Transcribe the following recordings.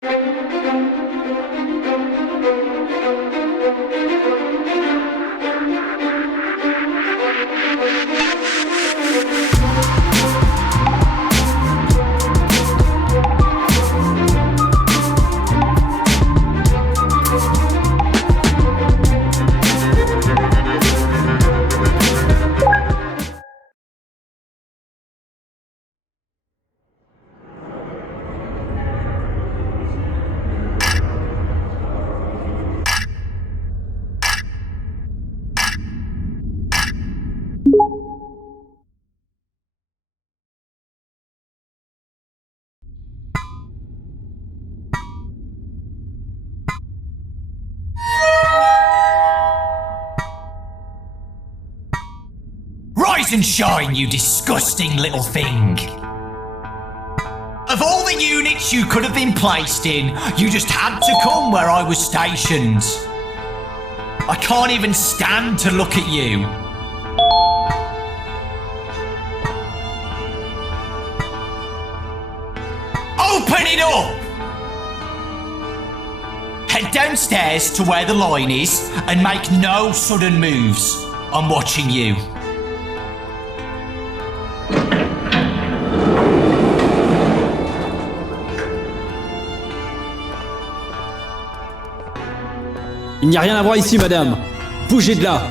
Rise and shine, you disgusting little thing! Of all the units you could have been placed in, you just had to come where I was stationed. I can't even stand to look at you. Open it up! Head downstairs to where the line is and make no sudden moves. I'm watching you. Il n'y a rien à voir ici, madame. Bougez de là.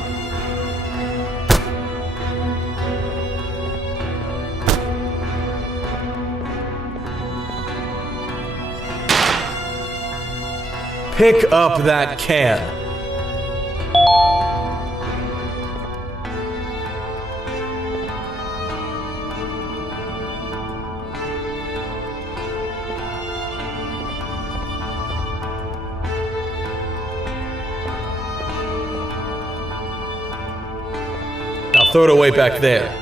Pick up that can. Now throw it away back there.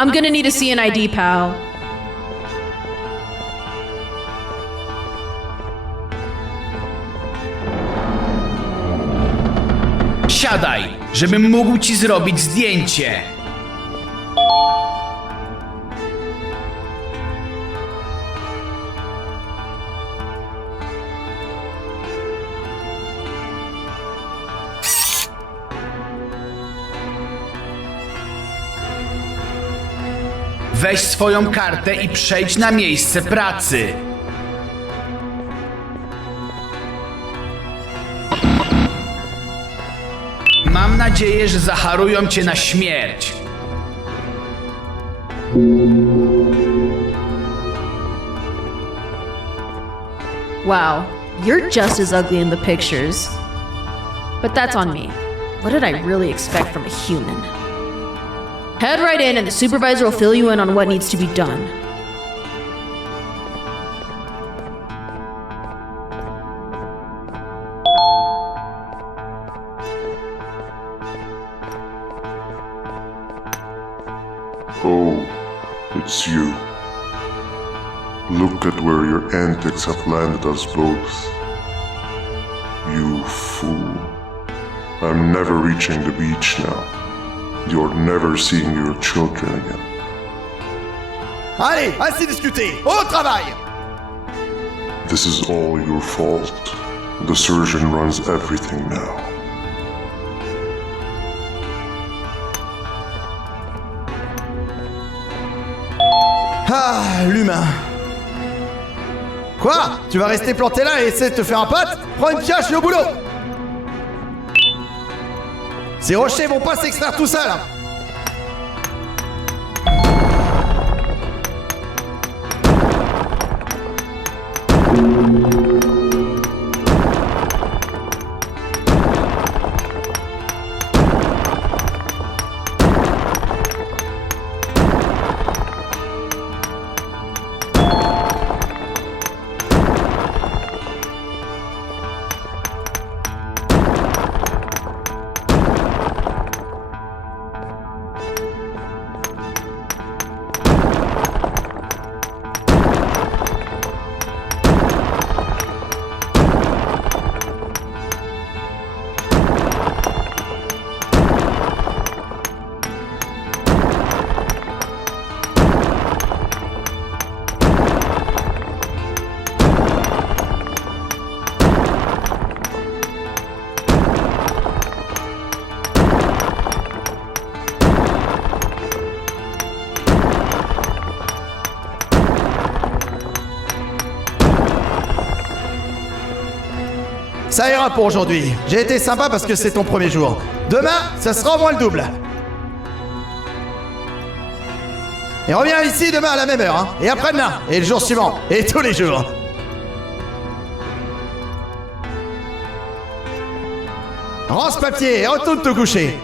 I'm gonna need to see an ID, pal. Siadaj, żebym mógł ci zrobić zdjęcie. Weź swoją kartę i przejdź na miejsce pracy. Mam nadzieję, że zaharują cię na śmierć. Wow, you're just as ugly in the pictures. But that's on me. What did I really expect from a human? Head right in and the supervisor will fill you in on what needs to be done. Oh, it's you. Look at where your antics have landed us both. You fool. I'm never reaching the beach now. You're never seeing your children again. Allez, assez discuté, au travail! This is all your fault. The surgeon runs everything now. Ah, l'humain. Quoi? Tu vas rester planté là et essayer de te faire un pote? Prends une pioche et au boulot! Ces rochers vont pas s'extraire tout seuls! Ça ira pour aujourd'hui. J'ai été sympa parce que c'est ton premier jour. Demain, ça sera au moins le double. Et reviens ici demain à la même heure, hein. Et après-demain, et le jour suivant, et tous les jours. Rends ce papier et retourne te coucher.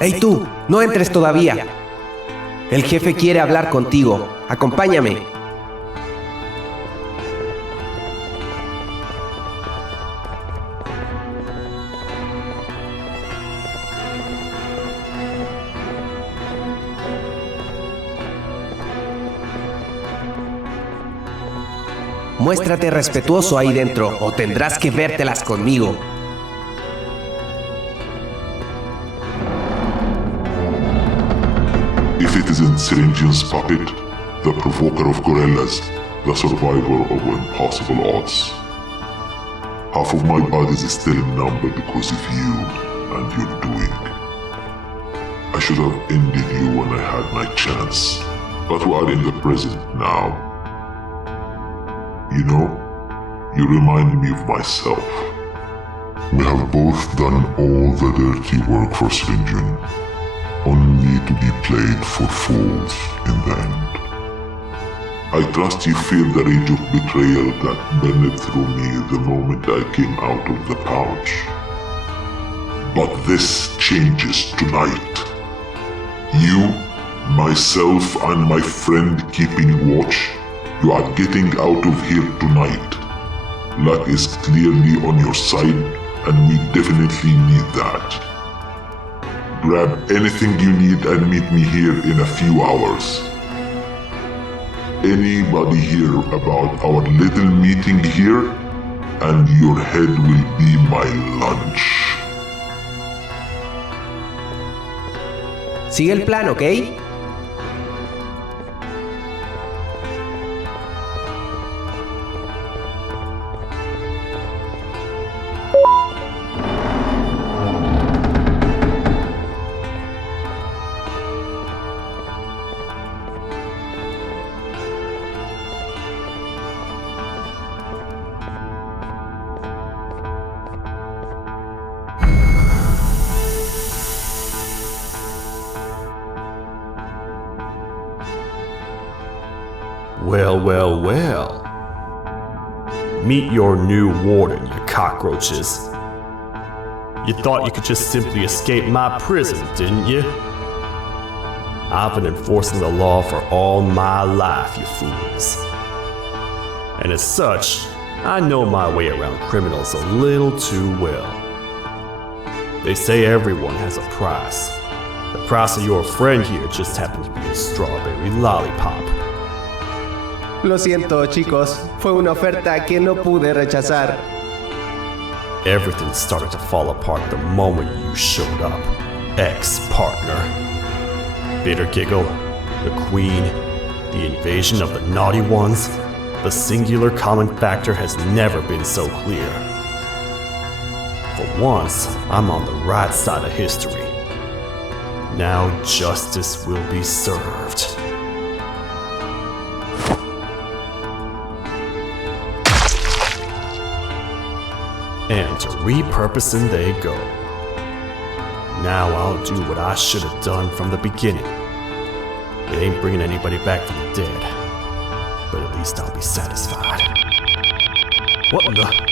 ¡Hey tú! ¡No entres todavía! El jefe quiere hablar contigo. Acompáñame. Muéstrate respetuoso ahí dentro o tendrás que vértelas conmigo. If it isn't Syringian's puppet, the provoker of gorillas, the survivor of impossible odds. Half of my body is still numbered because of you and your doing. I should have ended you when I had my chance, but we are in the present now. You know, you remind me of myself. We have both done all the dirty work for Srinjan, only to be played for fools in the end. I trust you feel the rage of betrayal that burned through me the moment I came out of the pouch. But this changes tonight. You, myself, and my friend keeping watch, you are getting out of here tonight. Luck is clearly on your side, and we definitely need that. Grab anything you need and meet me here in a few hours. Anybody hear about our little meeting here, and your head will be my lunch. Sigue el plan, ¿ok? Well. Meet your new warden, you cockroaches. You thought you could just simply escape my prison, didn't you? I've been enforcing the law for all my life, you fools. And as such, I know my way around criminals a little too well. They say everyone has a price. The price of your friend here just happened to be a strawberry lollipop. Lo siento, chicos. Fue una oferta que no pude rechazar. Everything started to fall apart the moment you showed up, ex-partner. Bitter Giggle, the Queen, the invasion of the Naughty Ones. The singular common factor has never been so clear. For once, I'm on the right side of history. Now justice will be served. And to repurposing they go. Now I'll do what I should have done from the beginning. It ain't bringing anybody back from the dead, but at least I'll be satisfied. What in the...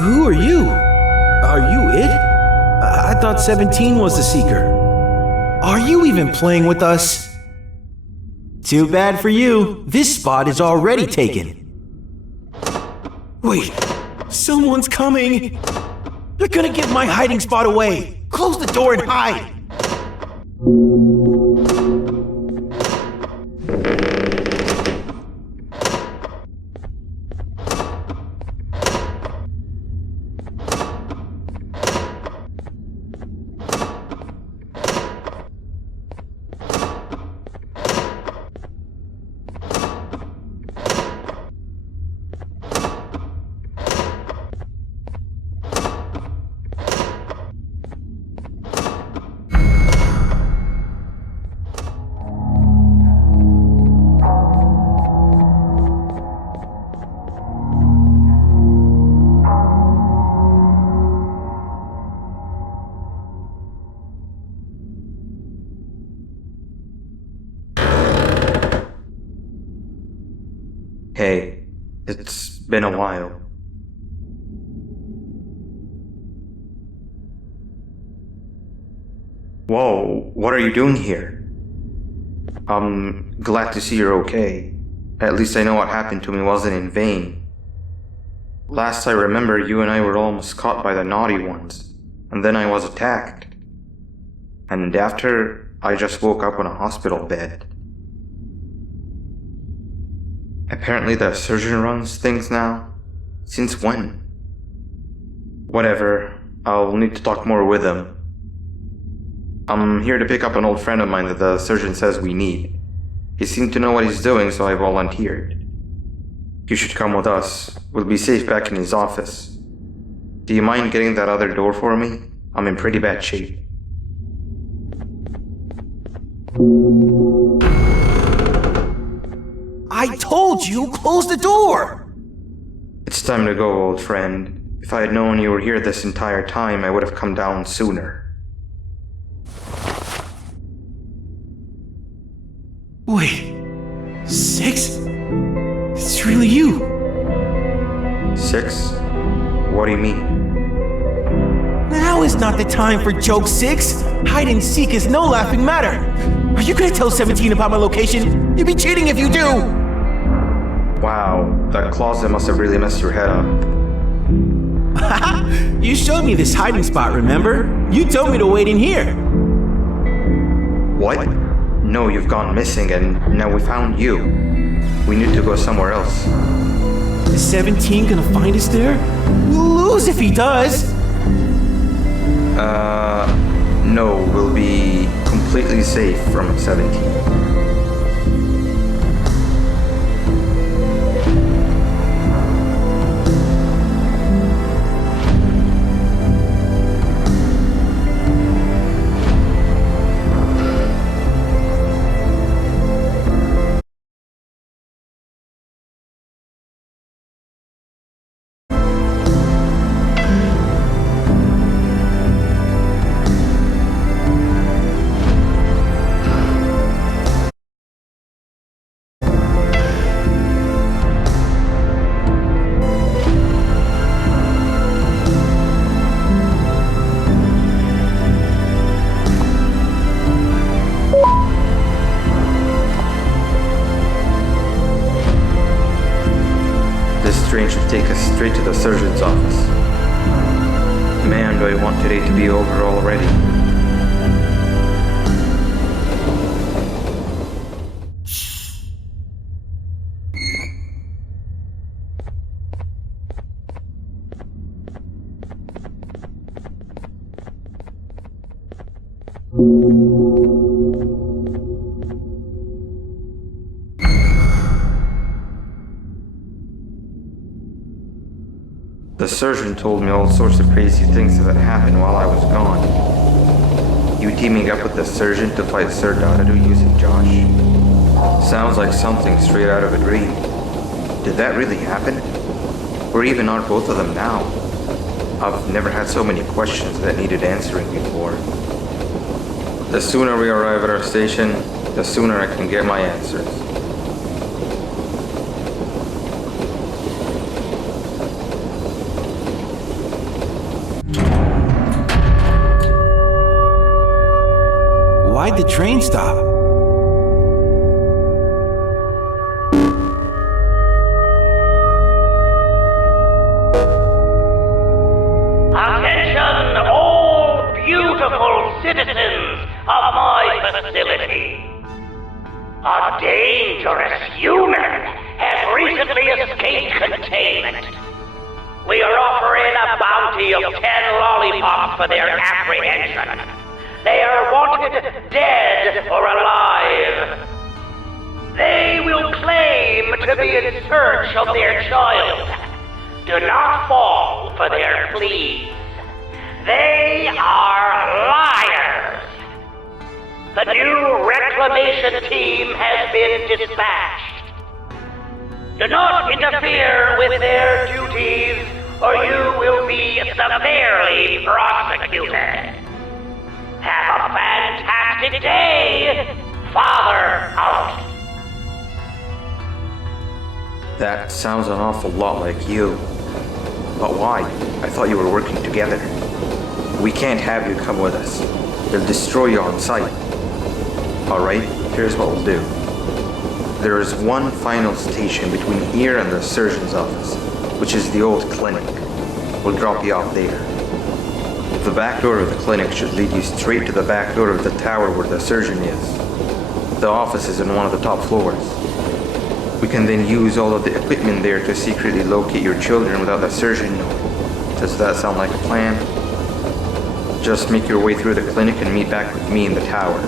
Who are you? Are you it? I I thought 17 was the seeker. Are you even playing with us? Too bad for you. This spot is already taken. Wait, someone's coming. They're gonna give my hiding spot away. Close the door and hide. Hey, it's been a while. Whoa, what are you doing here? I'm glad to see you're okay. At least I know what happened to me wasn't in vain. Last I remember, you and I were almost caught by the naughty ones, and then I was attacked. And after, I just woke up on a hospital bed. Apparently the surgeon runs things now. Since when? Whatever, I'll need to talk more with him. I'm here to pick up an old friend of mine that the surgeon says we need. He seemed to know what he's doing, so I volunteered. You should come with us. We'll be safe back in his office. Do you mind getting that other door for me? I'm in pretty bad shape. I told you, close the door! It's time to go, old friend. If I had known you were here this entire time, I would have come down sooner. Wait, 6? It's really you. 6? What do you mean? Now is not the time for joke 6. Hide and seek is no laughing matter. Are you gonna tell 17 about my location? You'd be cheating if you do! Wow, that closet must have really messed your head up. You showed me this hiding spot, remember? You told me to wait in here. What? No, you've gone missing and now we found you. We need to go somewhere else. Is 17 gonna find us there? We'll lose if he does. No, we'll be completely safe from 17. This train should take us straight to the surgeon's office. Man, do I want today to be over already. The surgeon told me all sorts of crazy things that happened while I was gone. You teaming up with the surgeon to fight Sir Dadadu using Josh? Sounds like something straight out of a dream. Did that really happen? Where even are both of them now? I've never had so many questions that needed answering before. The sooner we arrive at our station, the sooner I can get my answers. train stop. Attention, all beautiful citizens of my facility. A dangerous human has recently escaped containment. We are offering a bounty of 10 lollipops for their apprehension. They are wanted dead or alive. They will claim to be in search of their child. Do not fall for their pleas. They are liars. The new reclamation team has been dispatched. Do not interfere with their duties, or you will be severely prosecuted. Have a fantastic day, Father out. That sounds an awful lot like you. But why? I thought you were working together. We can't have you come with us. They'll destroy you on sight. Alright, here's what we'll do. There is one final station between here and the surgeon's office, which is the old clinic. We'll drop you off there. The back door of the clinic should lead you straight to the back door of the tower where the surgeon is. The office is in one of the top floors. We can then use all of the equipment there to secretly locate your children without the surgeon knowing. Does that sound like a plan? Just make your way through the clinic and meet back with me in the tower.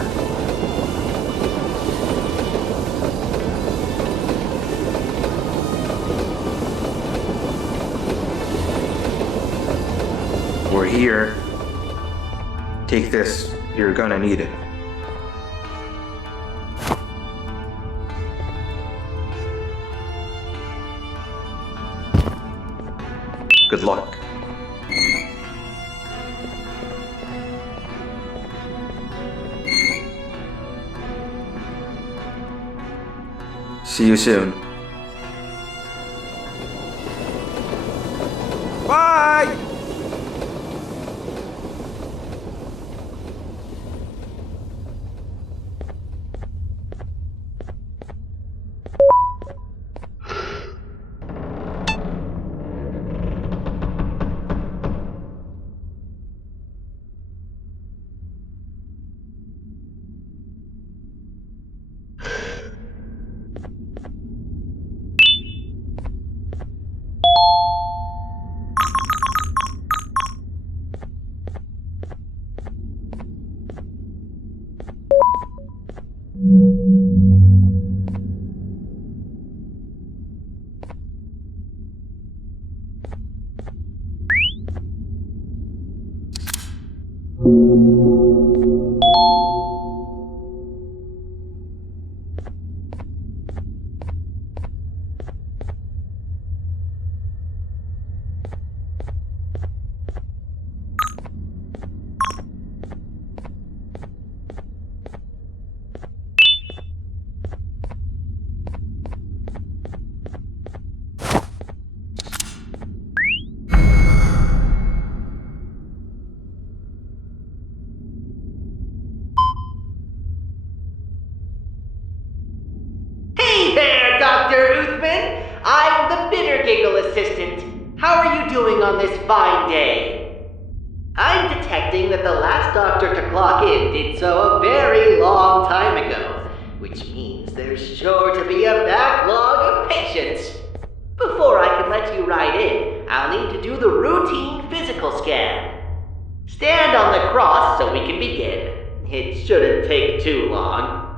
We're here. Take this. You're gonna need it. Good luck. See you soon. Bye! Hey there, Dr. Uthman! I'm the Bitter Giggle assistant. How are you doing on this fine day? I'm detecting that the last doctor to clock in did so a very long time ago, which means there's sure to be a backlog of patients. Before I can let you right in, I'll need to do the routine physical scan. Stand on the cross so we can begin. It shouldn't take too long.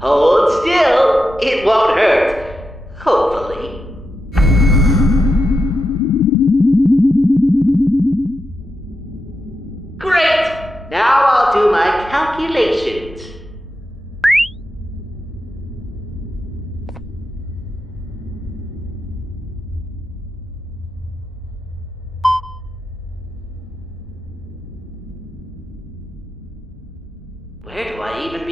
Hold still. It won't hurt. Hopefully. Great! Now I'll do my calculations.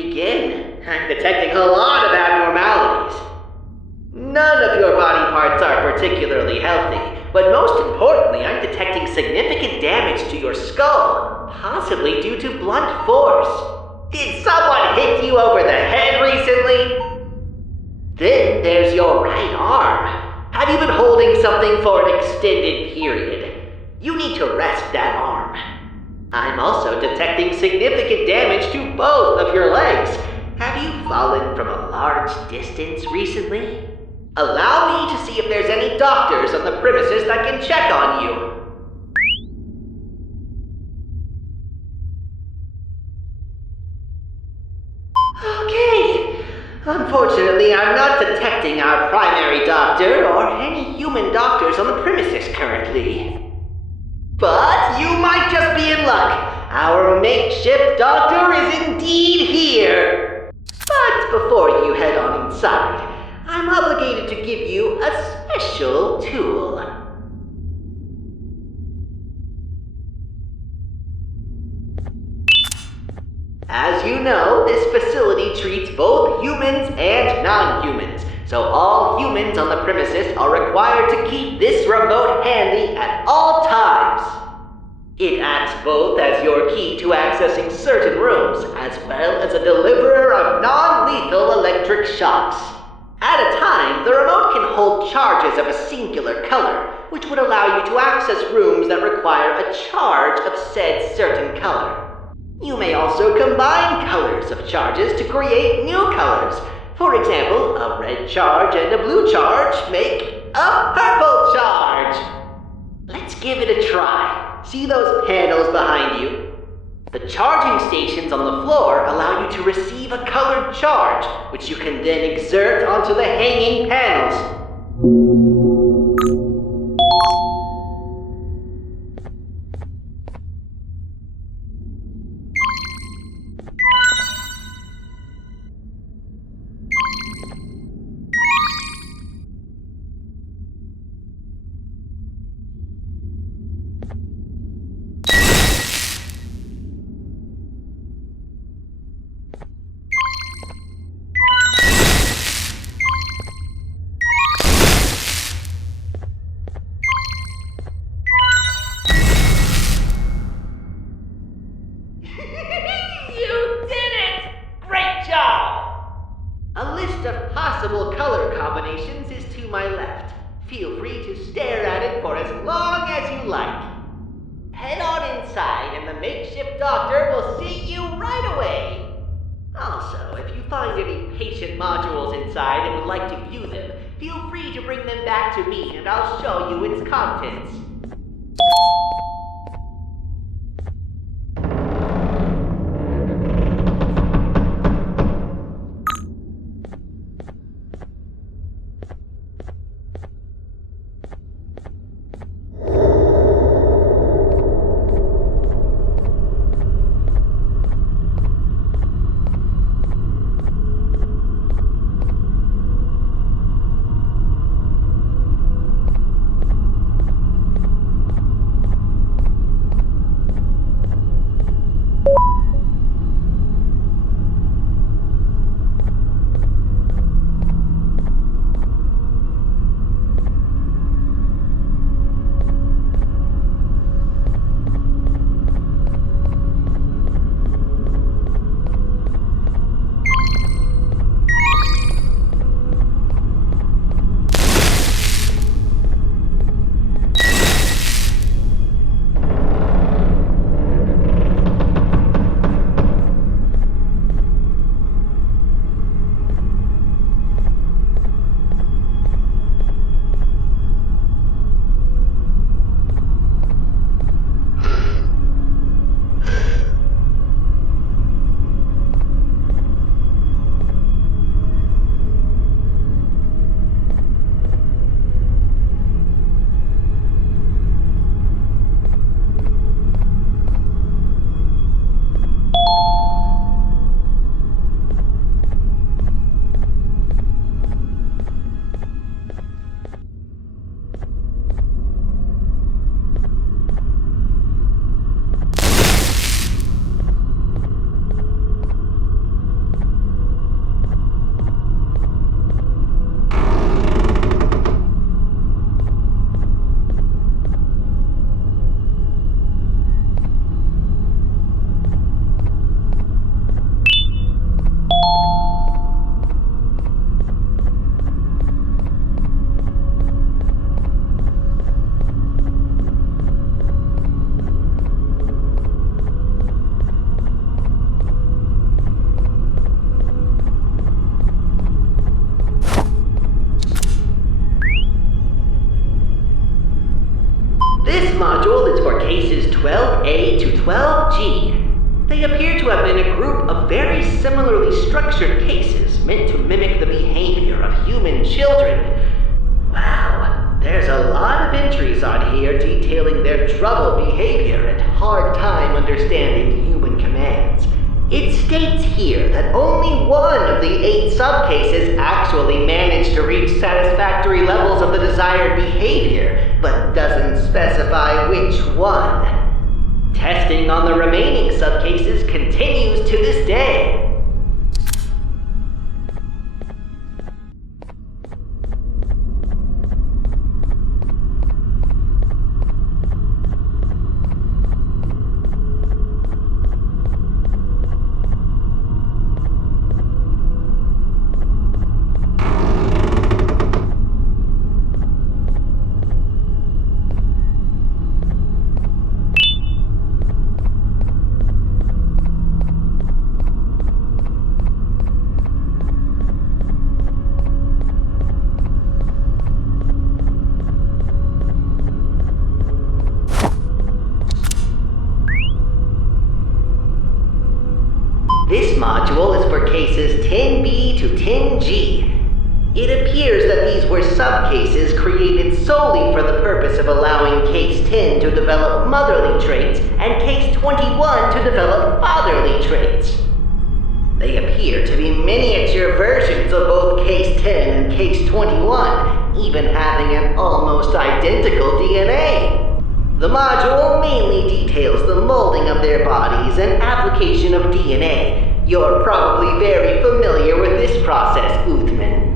begin? I'm detecting a lot of abnormalities. None of your body parts are particularly healthy, but most importantly, I'm detecting significant damage to your skull, possibly due to blunt force. Did someone hit you over the head recently? Then there's your right arm. Have you been holding something for an extended period? You need to rest that arm. I'm also detecting significant damage to both of your legs. Have you fallen from a large distance recently? Allow me to see if there's any doctors on the premises that can check on you. Okay. Unfortunately, I'm not detecting our primary doctor or any human doctors on the premises currently. But you might just be in luck. Our makeshift doctor is indeed here. But before you head on inside, I'm obligated to give you a special tool. As you know, this facility treats both humans and non-humans, so all humans on the premises are required to keep this remote handy at all times. It acts both as your key to accessing certain rooms, as well as a deliverer of non-lethal electric shocks. At a time, the remote can hold charges of a singular color, which would allow you to access rooms that require a charge of said certain color. You may also combine colors of charges to create new colors. For example, a red charge and a blue charge make a purple charge. Let's give it a try. See those panels behind you? The charging stations on the floor allow you to receive a colored charge, which you can then exert onto the hanging panels. Feel free to stare at it for as long as you like. Head on inside and the makeshift doctor will see you right away. Also, if you find any patient modules inside and would like to view them, feel free to bring them back to me and I'll show you its contents. 12A to 12G. They appear to have been a group of very similarly structured cases meant to mimic the behavior of human children. Wow, there's a lot of entries on here detailing their troubled behavior and hard time understanding human commands. It states here that only one of the 8 subcases actually managed to reach satisfactory levels of the desired behavior, but doesn't specify which one. Testing on the remaining subcases continues to this day. This module is for cases 10B to 10G. It appears that these were subcases created solely for the purpose of allowing Case 10 to develop motherly traits and Case 21 to develop fatherly traits. They appear to be miniature versions of both Case 10 and Case 21, even having an almost identical DNA. The module mainly details the molding of their bodies and application of DNA. You're probably very familiar with this process, Uthman.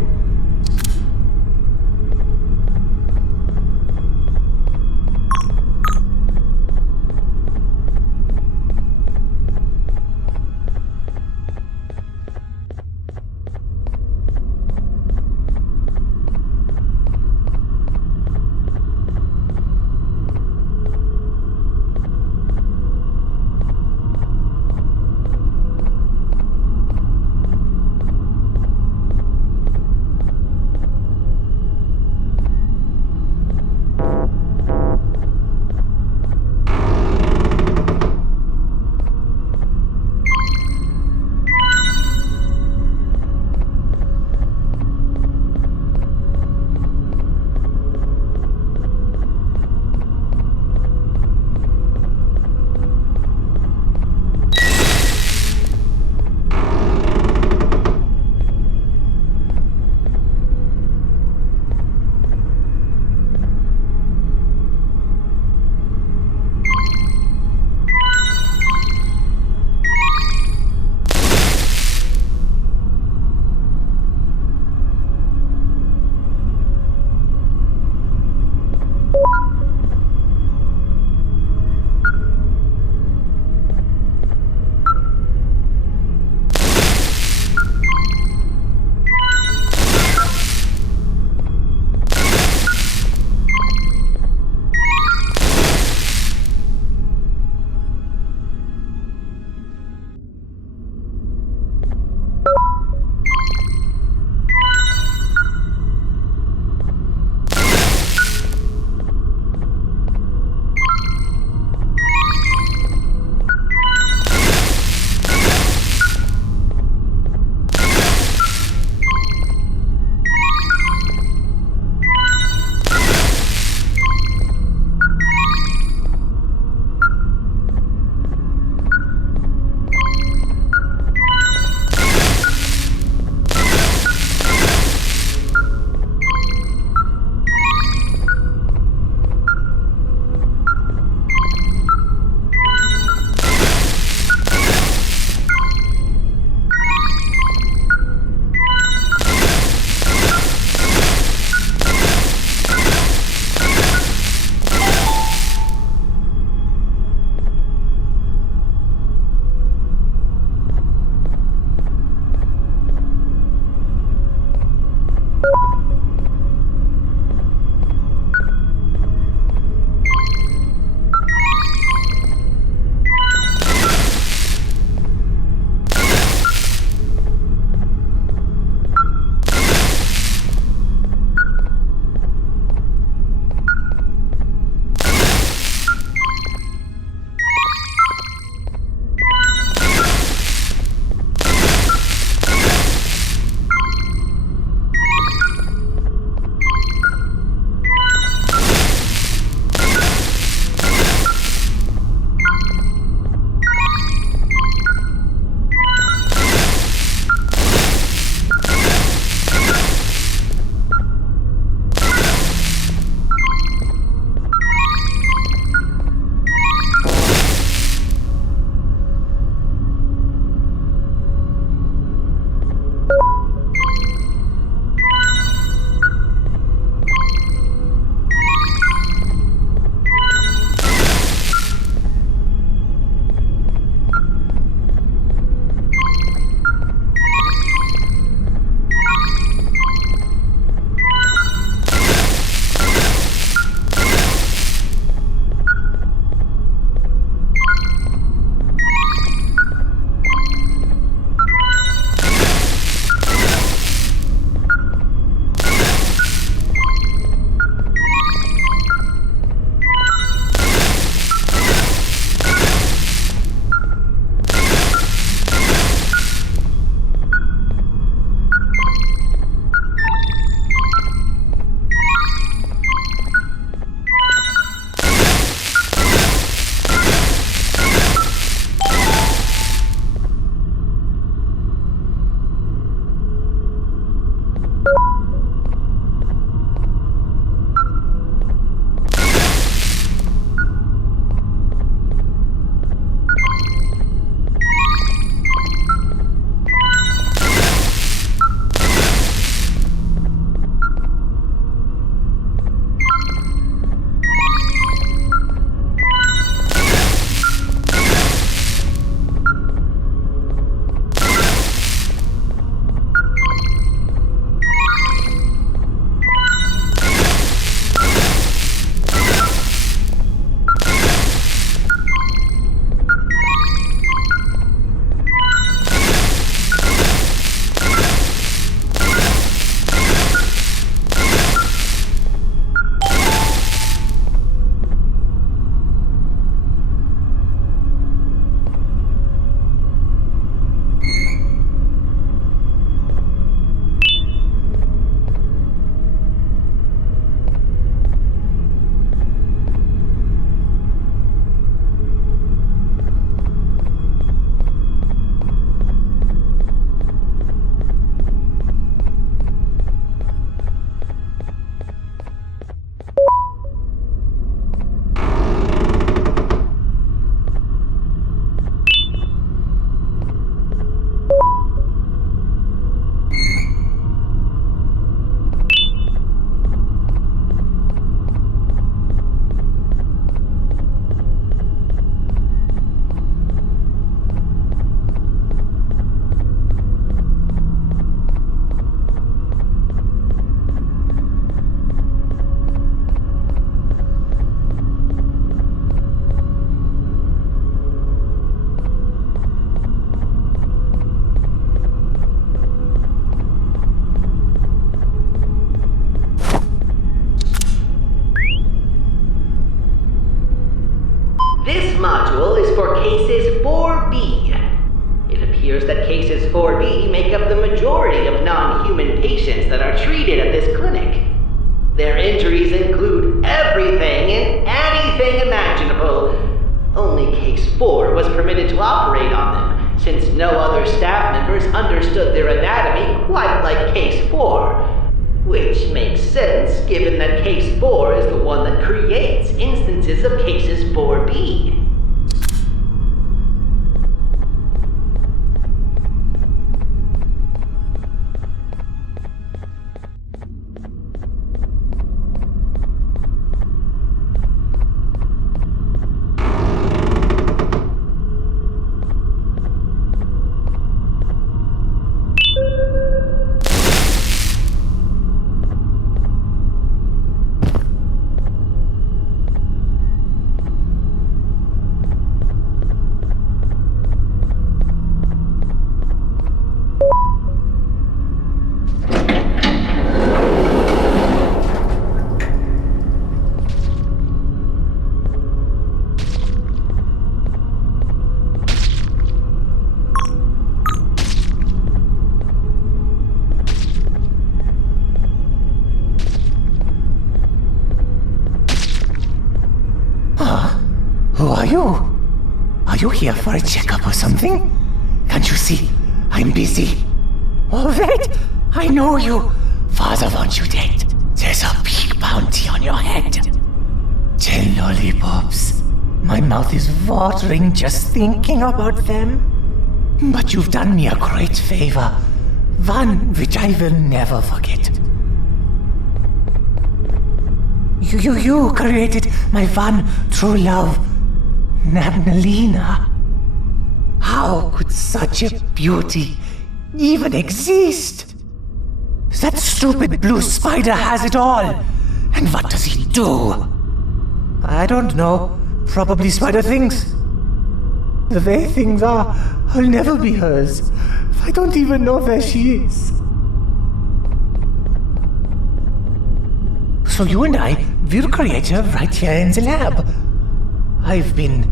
appears that cases 4B make up the majority of non-human patients that are treated at this clinic. Their injuries include everything and anything imaginable. Only Case 4 was permitted to operate on them, since no other staff members understood their anatomy quite like Case 4. Which makes sense, given that Case 4 is the one that creates instances of Cases 4B. Who are you? Are you here for a checkup or something? Can't you see? I'm busy. All right, I know you. Father wants you dead. There's a big bounty on your head. 10 lollipops. My mouth is watering just thinking about them. But you've done me a great favor. One which I will never forget. You created my one true love, Nannalina. How could such a beauty even exist? That stupid blue spider has it all. And what does he do? I don't know. Probably spider things. The way things are, I'll never be hers. I don't even know where she is. So you and I will create her right here in the lab. I've been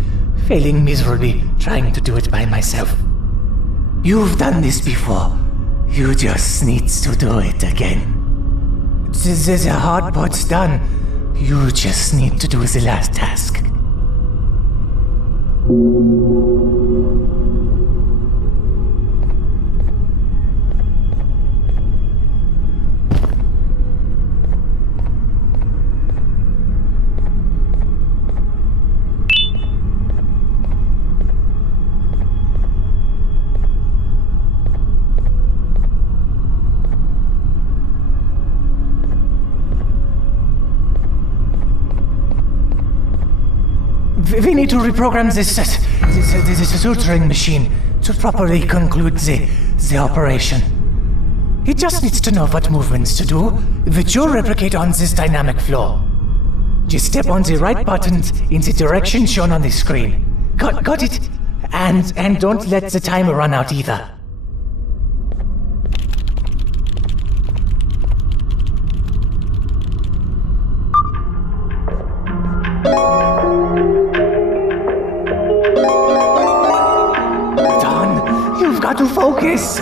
failing miserably trying to do it by myself. You've done this before. You just need to do it again. The hard part's done. You just need to do the last task. We need to reprogram this suturing machine to properly conclude the operation. It just needs to know what movements to do, which you'll replicate on this dynamic floor. Just step on the right buttons in the direction shown on the screen. Got it? And don't let the timer run out either. You've got to focus!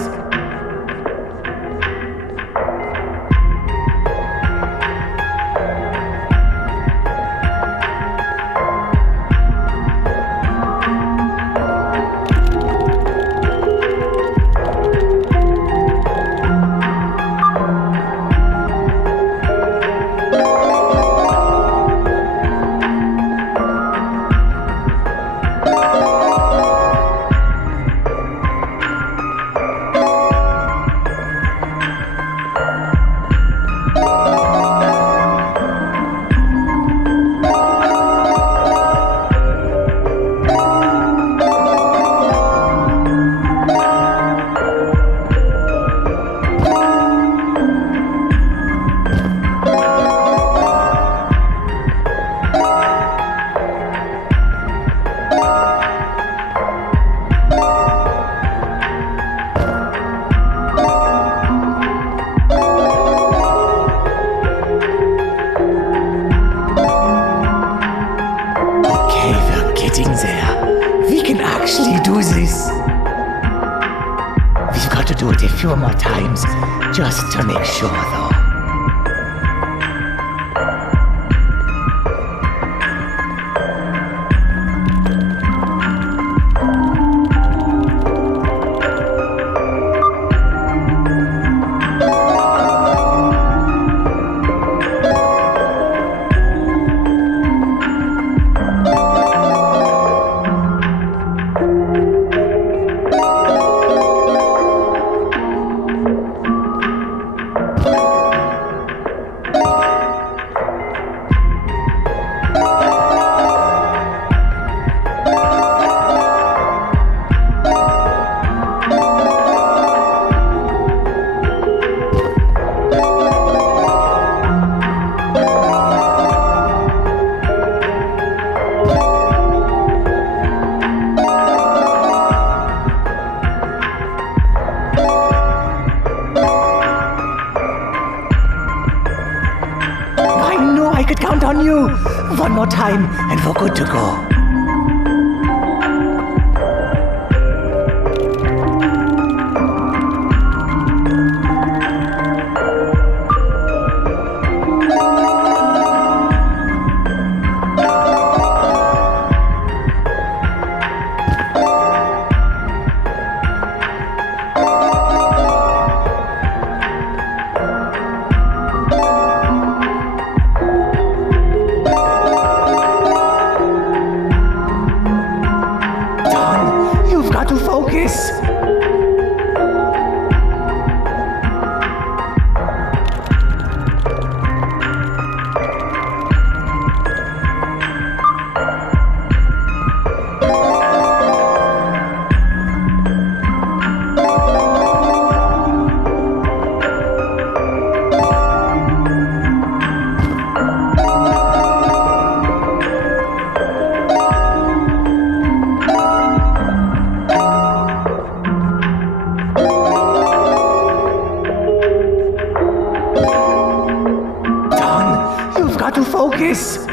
do it a few more times, just to make sure, though. On you. One more time and we're good to go. Focus!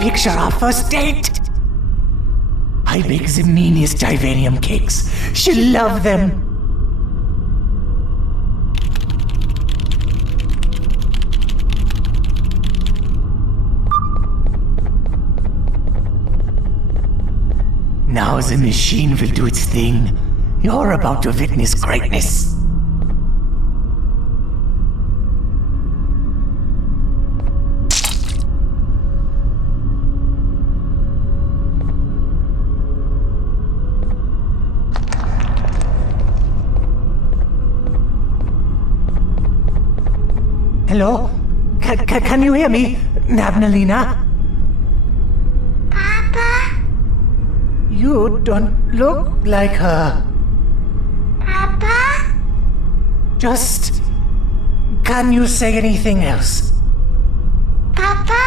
Picture our first date. I bake the meanest Divanium cakes. She'll love them. Now the machine will do its thing. You're about to witness greatness. Hello? Can you hear me, Nabnalina? Papa? You don't look like her. Papa? Just... can you say anything else? Papa!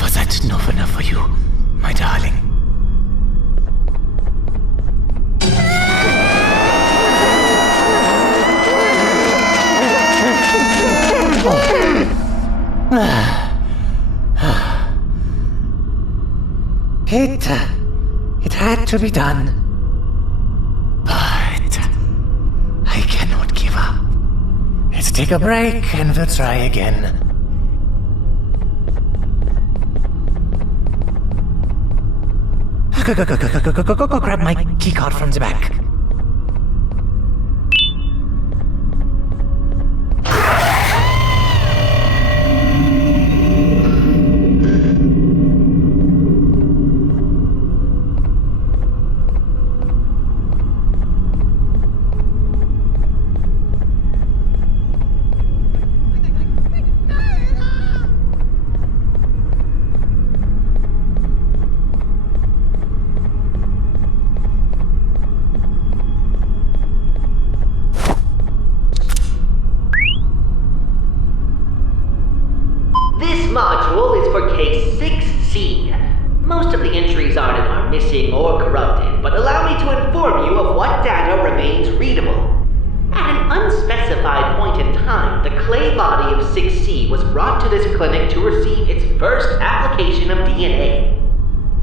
Was that enough for you, my darling? It had to be done. But I cannot give up. Let's take a break and we'll try again. Go grab my keycard from the back. This module is for case 6C. Most of the entries on it are missing or corrupted, but allow me to inform you of what data remains readable. At an unspecified point in time, the clay body of 6C was brought to this clinic to receive its first application of DNA.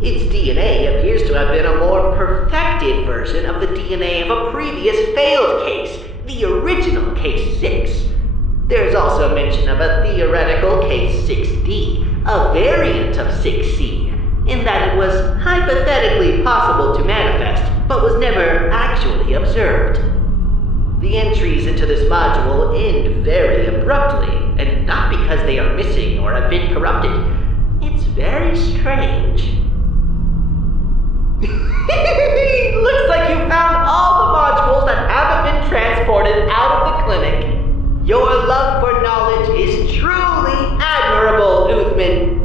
Its DNA appears to have been a more perfected version of the DNA of a previous failed case, the original case 6. There's also mention of a theoretical case 6D, a variant of 6C, in that it was hypothetically possible to manifest, but was never actually observed. The entries into this module end very abruptly, and not because they are missing or have been corrupted. It's very strange. Looks like you found all the modules that haven't been transported out of the clinic. Your love for knowledge is truly admirable, Uthman.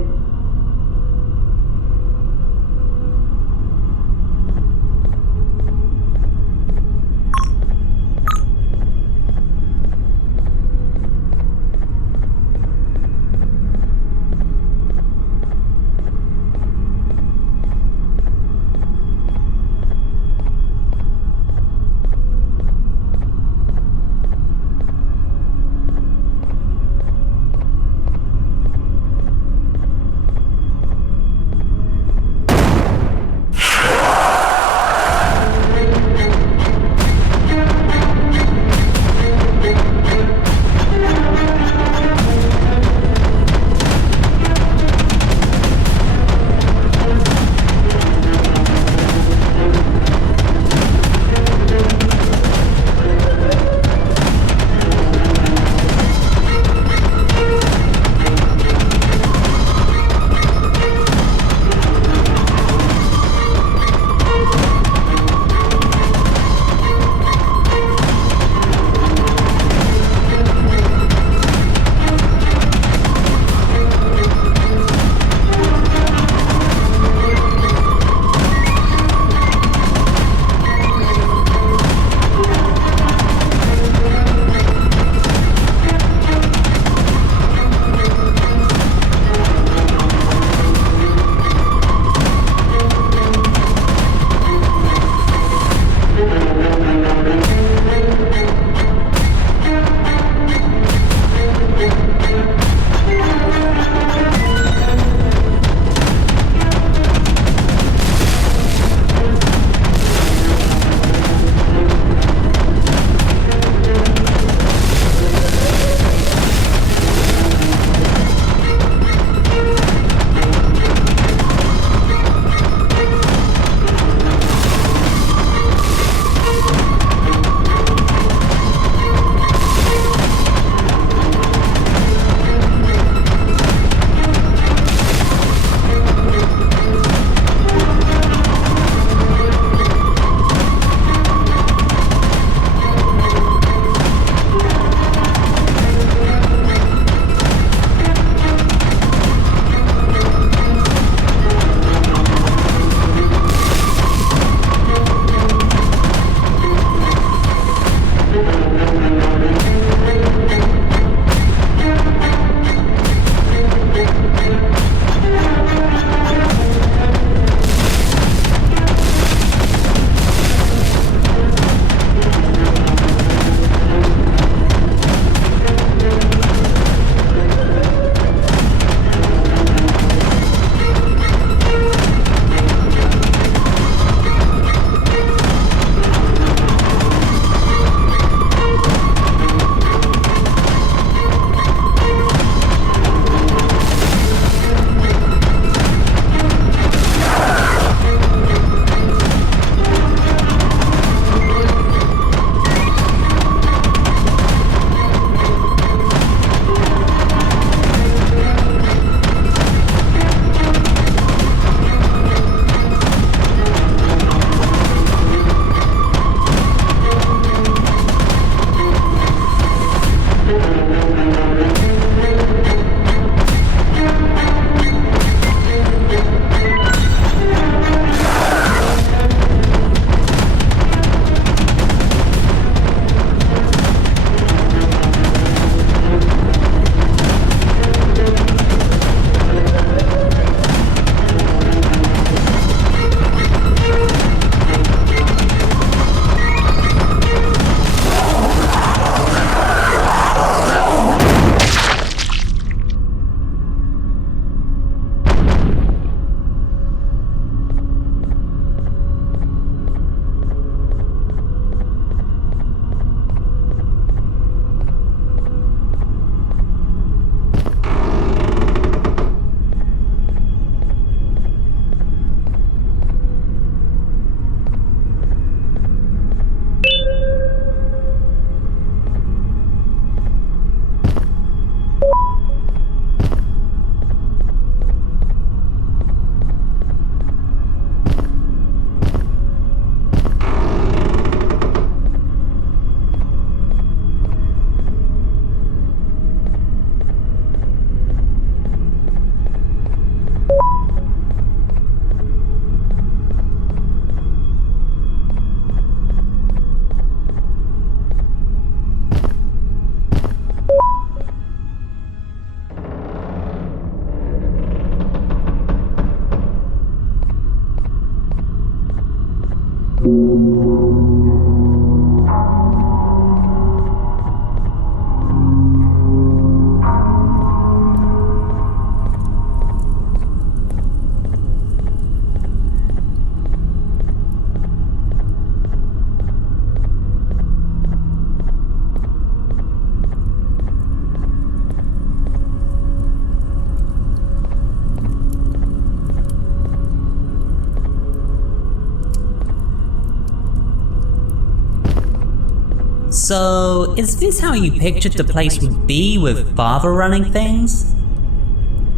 So, is this how you pictured the place would be with Father running things?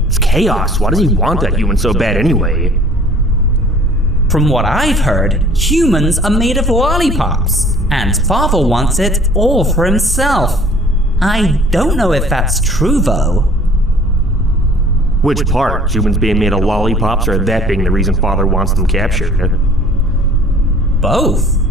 It's chaos. Why does he want that human so bad anyway? From what I've heard, humans are made of lollipops, and Father wants it all for himself. I don't know if that's true though. Which part? Humans being made of lollipops, or that being the reason Father wants them captured? Both.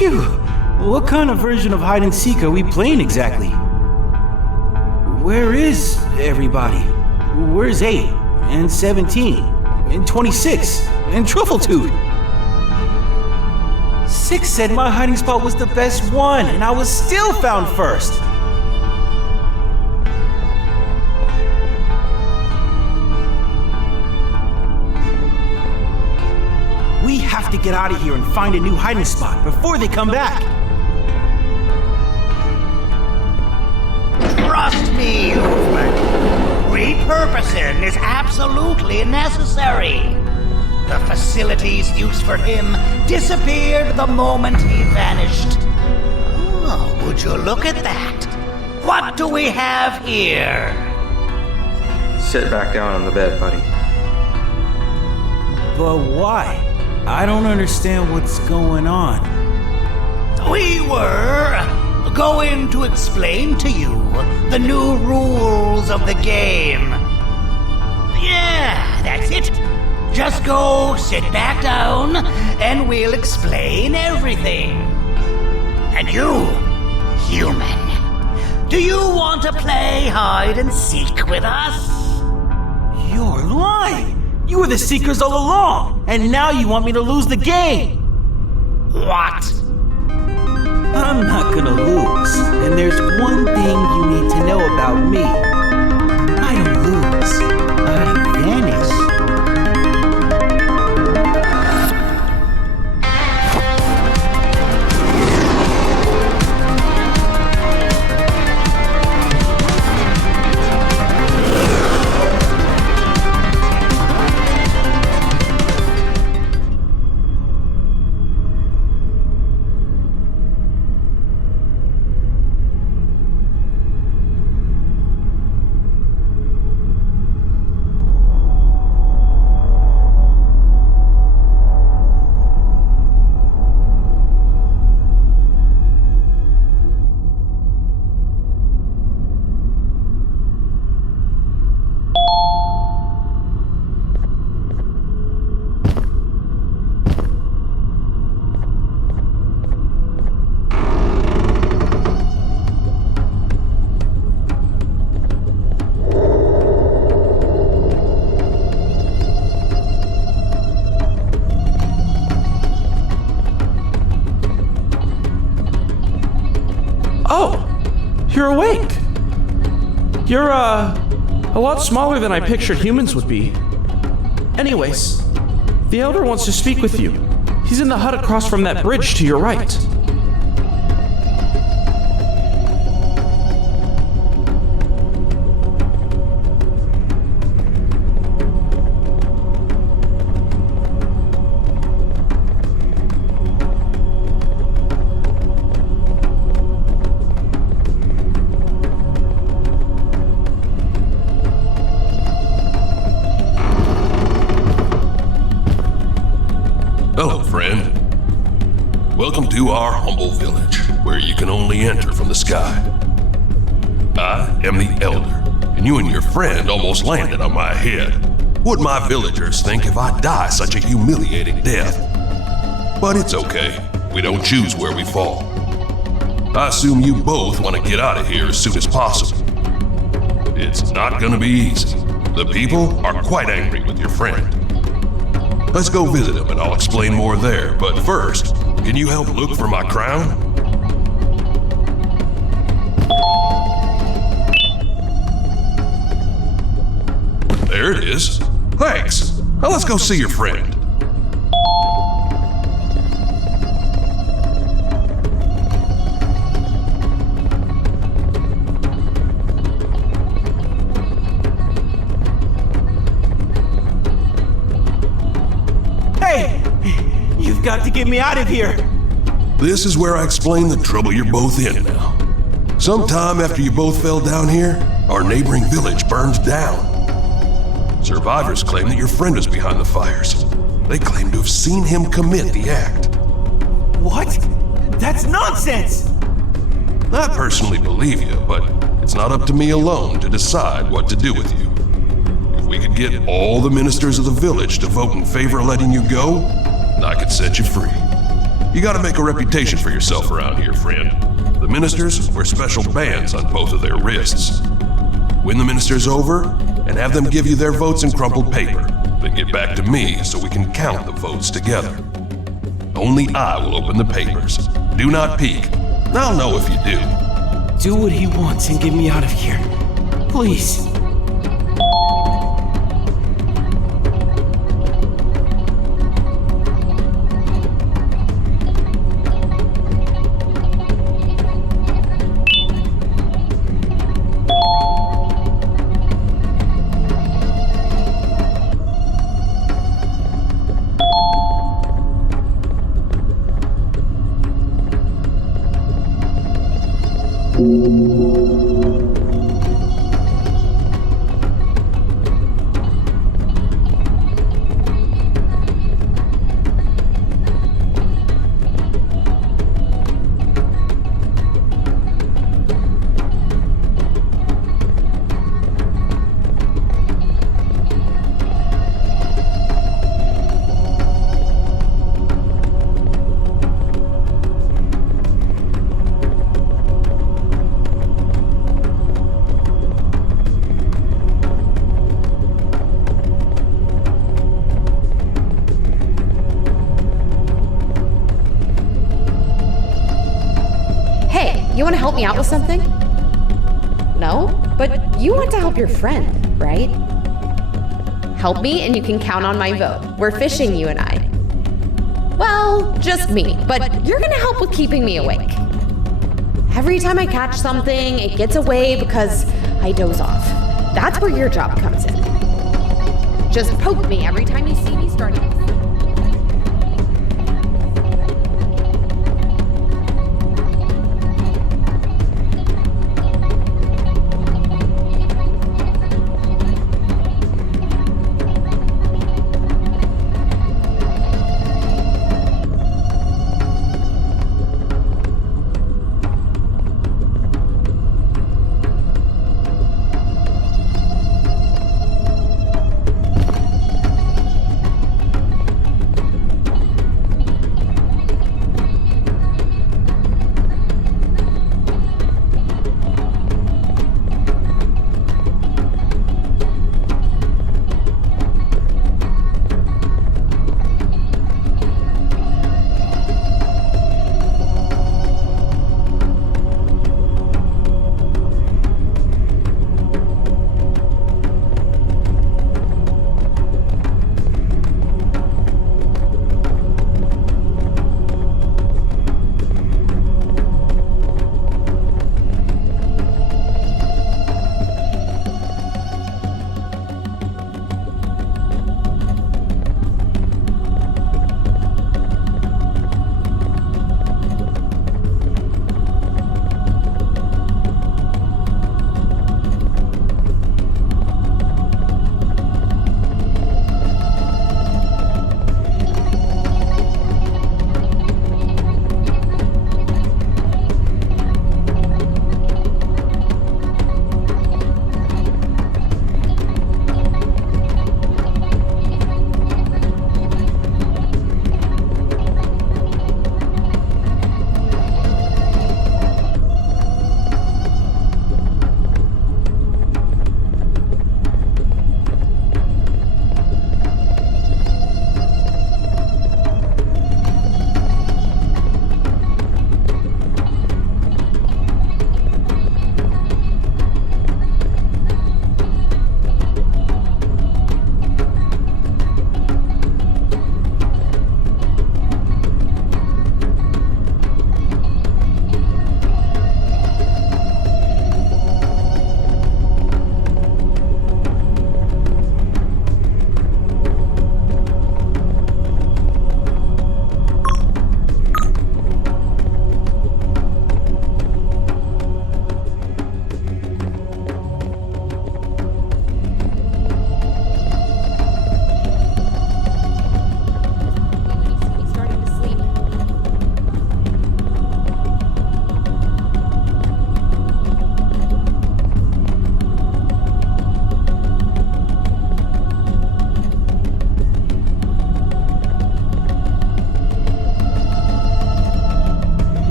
Phew! What kind of version of hide and seek are we playing exactly? Where is everybody? Where's 8 and 17 and 26 and Truffletooth? 6 said my hiding spot was the best one, and I was still found first. We have to get out of here and find a new hiding spot before they come back. Trust me, Hoofman. Repurposing is absolutely necessary. The facilities used for him disappeared the moment he vanished. Oh, would you look at that? What do we have here? Sit back down on the bed, buddy. But why? I don't understand what's going on. We were going to explain to you the new rules of the game. Yeah, that's it. Just go sit back down and we'll explain everything. And you, human, do you want to play hide and seek with us? You're lying! You were the Seekers all along, and now you want me to lose the game! What? I'm not gonna lose, and there's one thing you need to know about me. I don't lose, I vanish. You're awake. You're, a lot smaller than I pictured humans would be. Anyways, the Elder wants to speak with you. He's in the hut across from that bridge to your right. Hello, friend. Welcome to our humble village, where you can only enter from the sky. I am the Elder, and you and your friend almost landed on my head. What my villagers think if I die such a humiliating death? But it's okay. We don't choose where we fall. I assume you both want to get out of here as soon as possible. It's not gonna be easy. The people are quite angry with your friend. Let's go visit him and I'll explain more there. But first, can you help look for my crown? There it is. Thanks. Now let's go see your friend. You've got to get me out of here! This is where I explain the trouble you're both in now. Sometime after you both fell down here, our neighboring village burned down. Survivors claim that your friend was behind the fires. They claim to have seen him commit the act. What? That's nonsense! I personally believe you, but it's not up to me alone to decide what to do with you. If we could get all the ministers of the village to vote in favor of letting you go, I could set you free. You gotta make a reputation for yourself around here, friend. The ministers wear special bands on both of their wrists. win the ministers over, and have them give you their votes in crumpled paper. Then get back to me so we can count the votes together. Only I will open the papers. Do not peek. I'll know if you do. Do what he wants and get me out of here. Please. You want to help me out with something? No? But you want to help your friend, right? Help me and you can count on my vote. We're fishing, you and I. Well, just me, but you're gonna help with keeping me awake. Every time I catch something, it gets away because I doze off. That's where your job comes in. Just poke me every time you see me starting.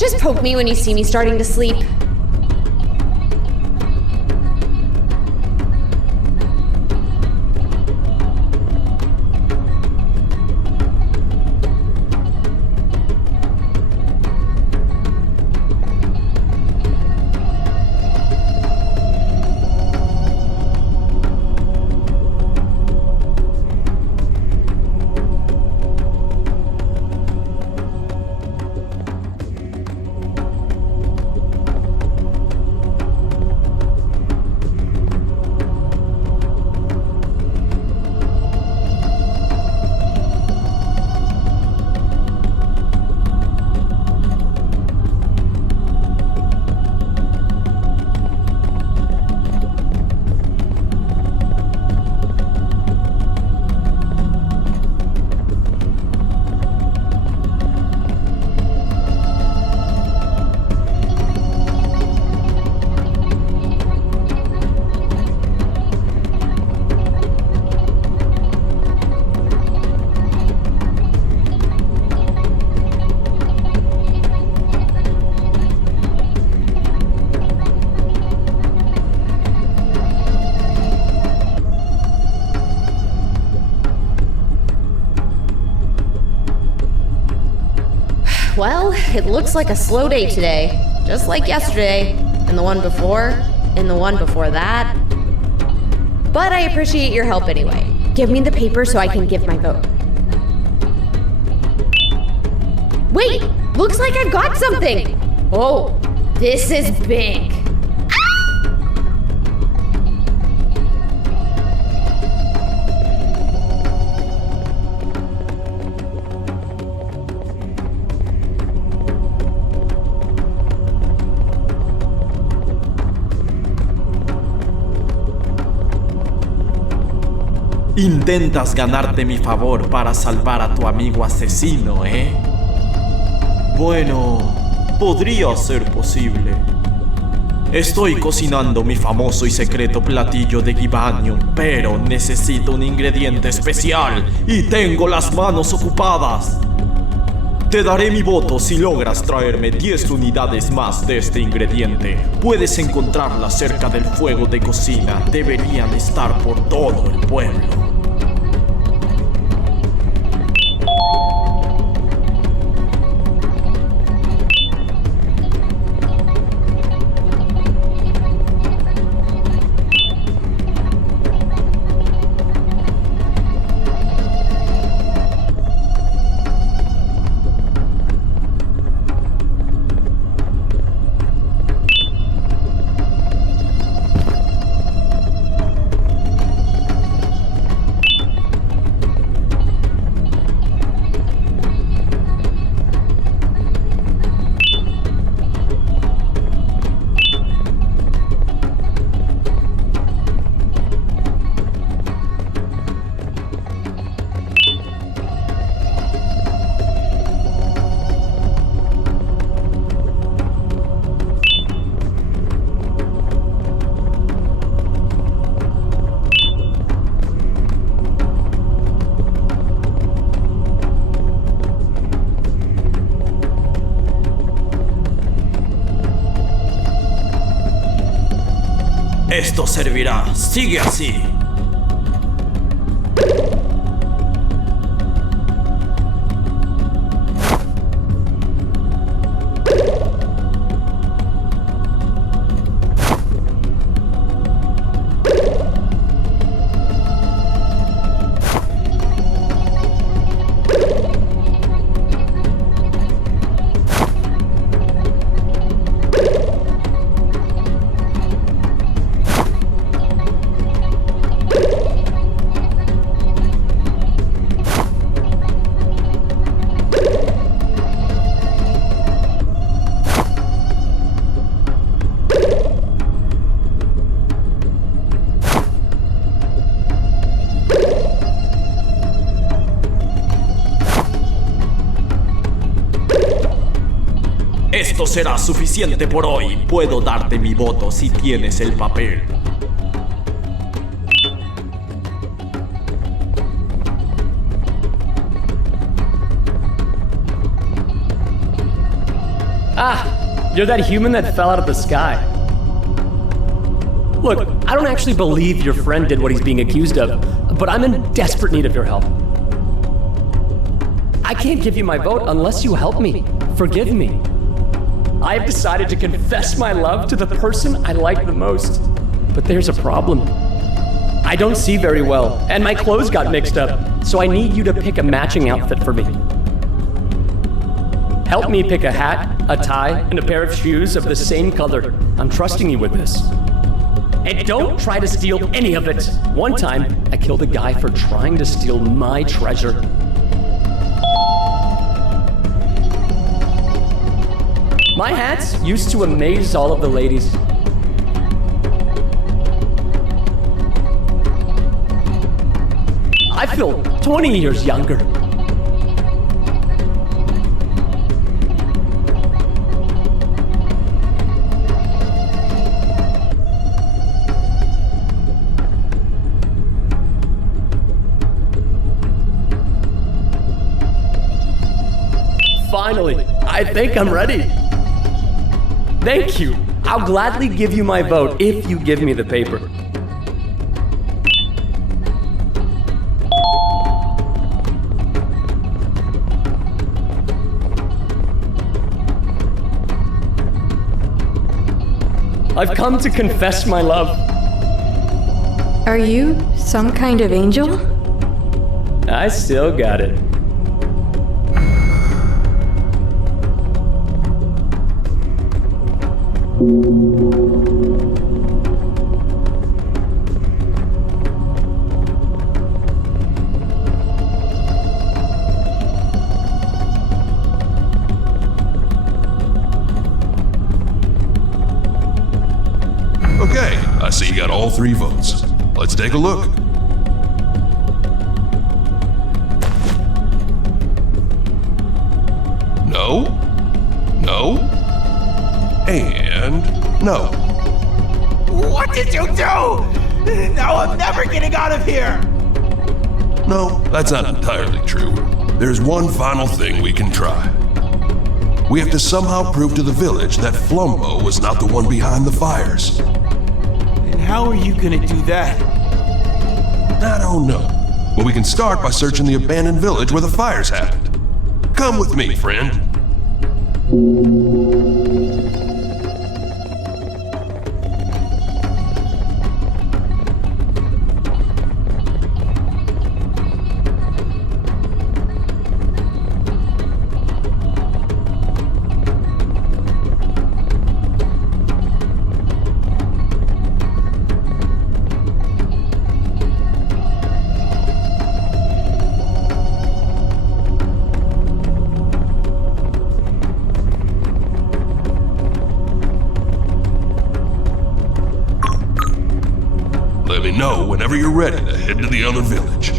Just poke me when you see me starting to sleep. Well, it looks like a slow day today. Just like yesterday, and the one before, and the one before that. But I appreciate your help anyway. Give me the paper so I can give my vote. Wait! Looks like I've got something! Oh, this is big. Intentas ganarte mi favor para salvar a tu amigo asesino, ¿eh? Bueno, podría ser posible. Estoy cocinando mi famoso y secreto platillo de Gibanium, pero necesito un ingrediente especial y tengo las manos ocupadas. Te daré mi voto si logras traerme 10 unidades más de este ingrediente. Puedes encontrarlas cerca del fuego de cocina. Deberían estar por todo el pueblo. Esto servirá. Sigue así. Esto será suficiente por hoy. Puedo darte mi voto si tienes el papel. Ah, you're that human that fell out of the sky. Look, I don't actually believe your friend did what he's being accused of, but I'm in desperate need of your help. I can't give you my vote unless you help me. Forgive me. I have decided to confess my love to the person I like the most. But there's a problem. I don't see very well, and my clothes got mixed up, so I need you to pick a matching outfit for me. Help me pick a hat, a tie, and a pair of shoes of the same color. I'm trusting you with this. And don't try to steal any of it. One time, I killed a guy for trying to steal my treasure. My hats used to amaze all of the ladies. I feel 20 years younger. Finally, I think I'm ready. Thank you. I'll gladly give you my vote if you give me the paper. I've come to confess my love. Are you some kind of angel? I still got it. Okay, I see you got all 3 votes. Let's take a look. No, no, and no. What did you do? Now I'm never getting out of here! No, that's not entirely true. There's one final thing we can try. We have to somehow prove to the village that Flumbo was not the one behind the fires. And how are you gonna do that? I don't know. But we can start by searching the abandoned village where the fires happened. Come with me, friend. Let me know whenever you're ready to head to the other village.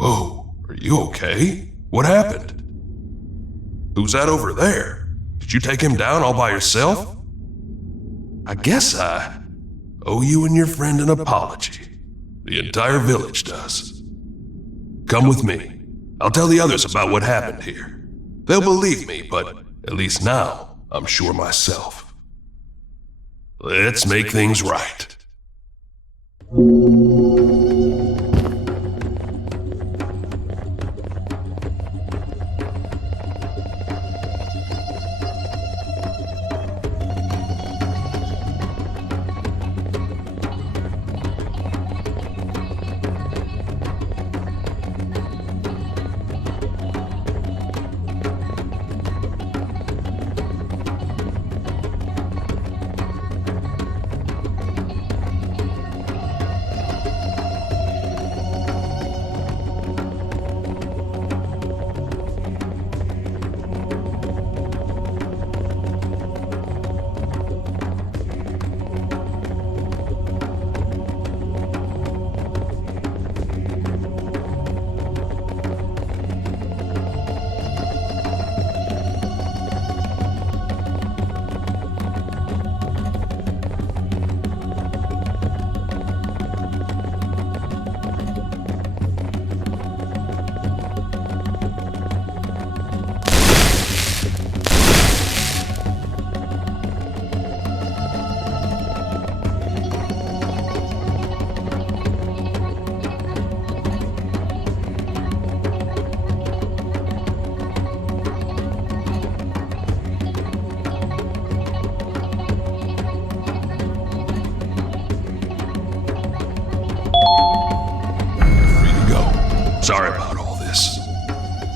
Whoa, are you okay? What happened? Who's that over there? Did you take him down all by yourself? I guess I owe you and your friend an apology. The entire village does. Come with me. I'll tell the others about what happened here. They'll believe me, but at least now I'm sure myself. Let's make things right.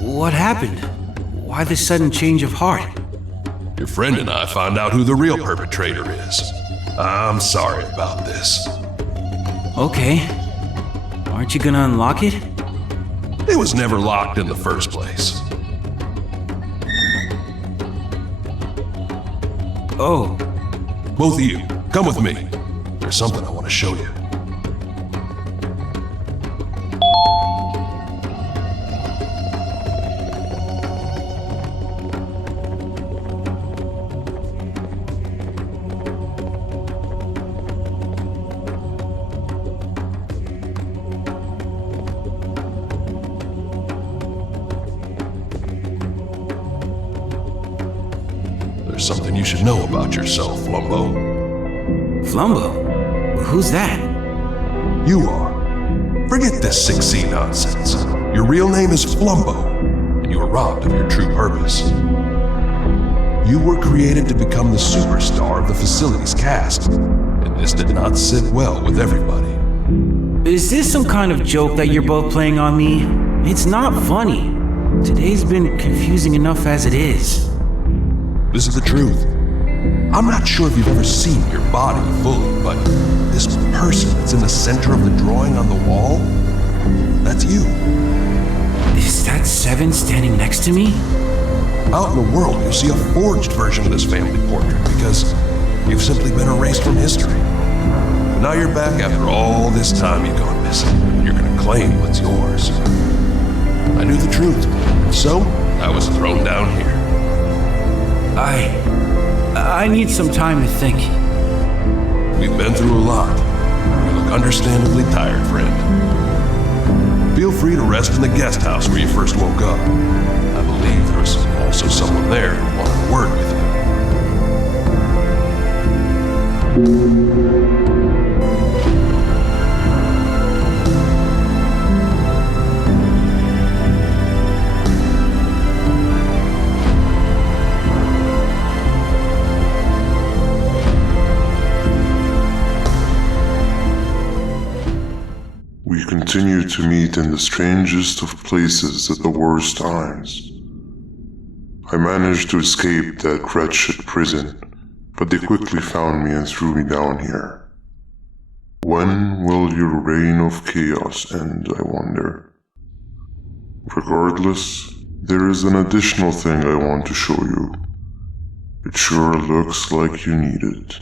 What happened? Why this sudden change of heart? Your friend and I found out who the real perpetrator is. I'm sorry about this. Okay. Aren't you gonna unlock it? It was never locked in the first place. Oh. Both of you, come with me. There's something I want to show you. There's something you should know about yourself, Flumbo. Flumbo? Who's that? You are. Forget this 6C nonsense. Your real name is Flumbo, and you were robbed of your true purpose. You were created to become the superstar of the facility's cast, and this did not sit well with everybody. Is this some kind of joke that you're both playing on me? It's not funny. Today's been confusing enough as it is. This is the truth. I'm not sure if you've ever seen your body fully, but this person that's in the center of the drawing on the wall, that's you. Is that Seven standing next to me? Out in the world, you'll see a forged version of this family portrait because you've simply been erased from history. But now you're back after all this time you've gone missing, and you're gonna claim what's yours. I knew the truth, so I was thrown down here. I need some time to think. We've been through a lot. You look understandably tired, friend. Feel free to rest in the guest house where you first woke up. I believe there was also someone there who wanted a word with you. We continue to meet in the strangest of places at the worst times. I managed to escape that wretched prison, but they quickly found me and threw me down here. When will your reign of chaos end, I wonder? Regardless, there is an additional thing I want to show you. It sure looks like you need it.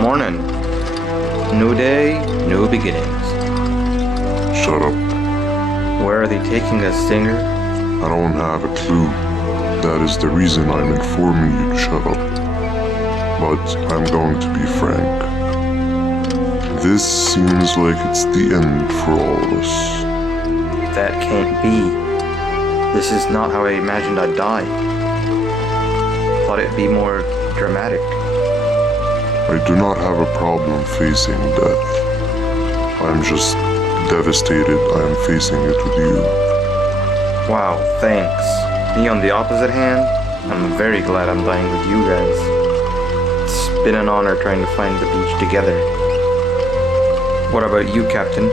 Morning. New day, new beginnings. Shut up. Where are they taking us, Stinger? I don't have a clue. That is the reason I'm informing you to shut up. But I'm going to be frank. This seems like it's the end for all of us. That can't be. This is not how I imagined I'd die. Thought it'd be more dramatic. I do not have a problem facing death. I'm just devastated I am facing it with you. Wow, thanks. Me on the opposite hand, I'm very glad I'm dying with you guys. It's been an honor trying to find the beach together. What about you, Captain?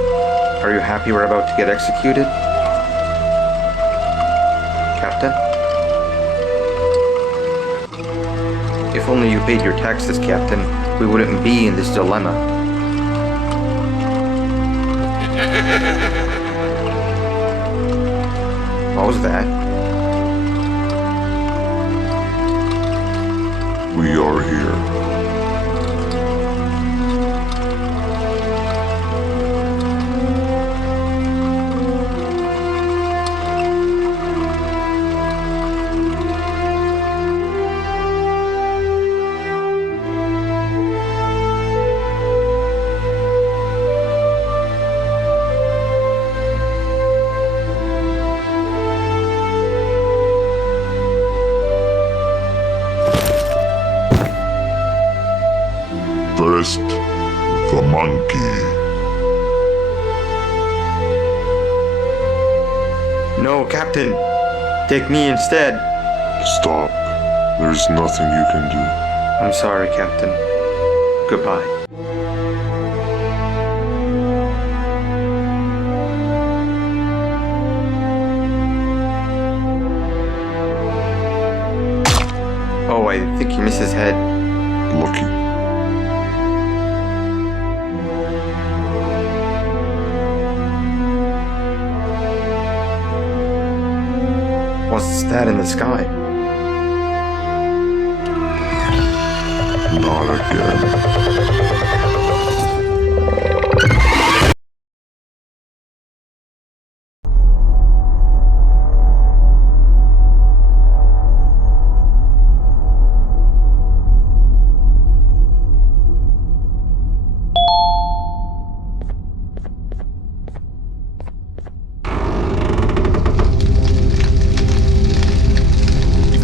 Are you happy we're about to get executed? Captain? If only you paid your taxes, Captain, we wouldn't be in this dilemma. What was that? We are here. No, Captain. Take me instead. Stop. There's nothing you can do. I'm sorry, Captain. Goodbye. Oh, I think he missed his head. Lucky. What's that in the sky? Not again.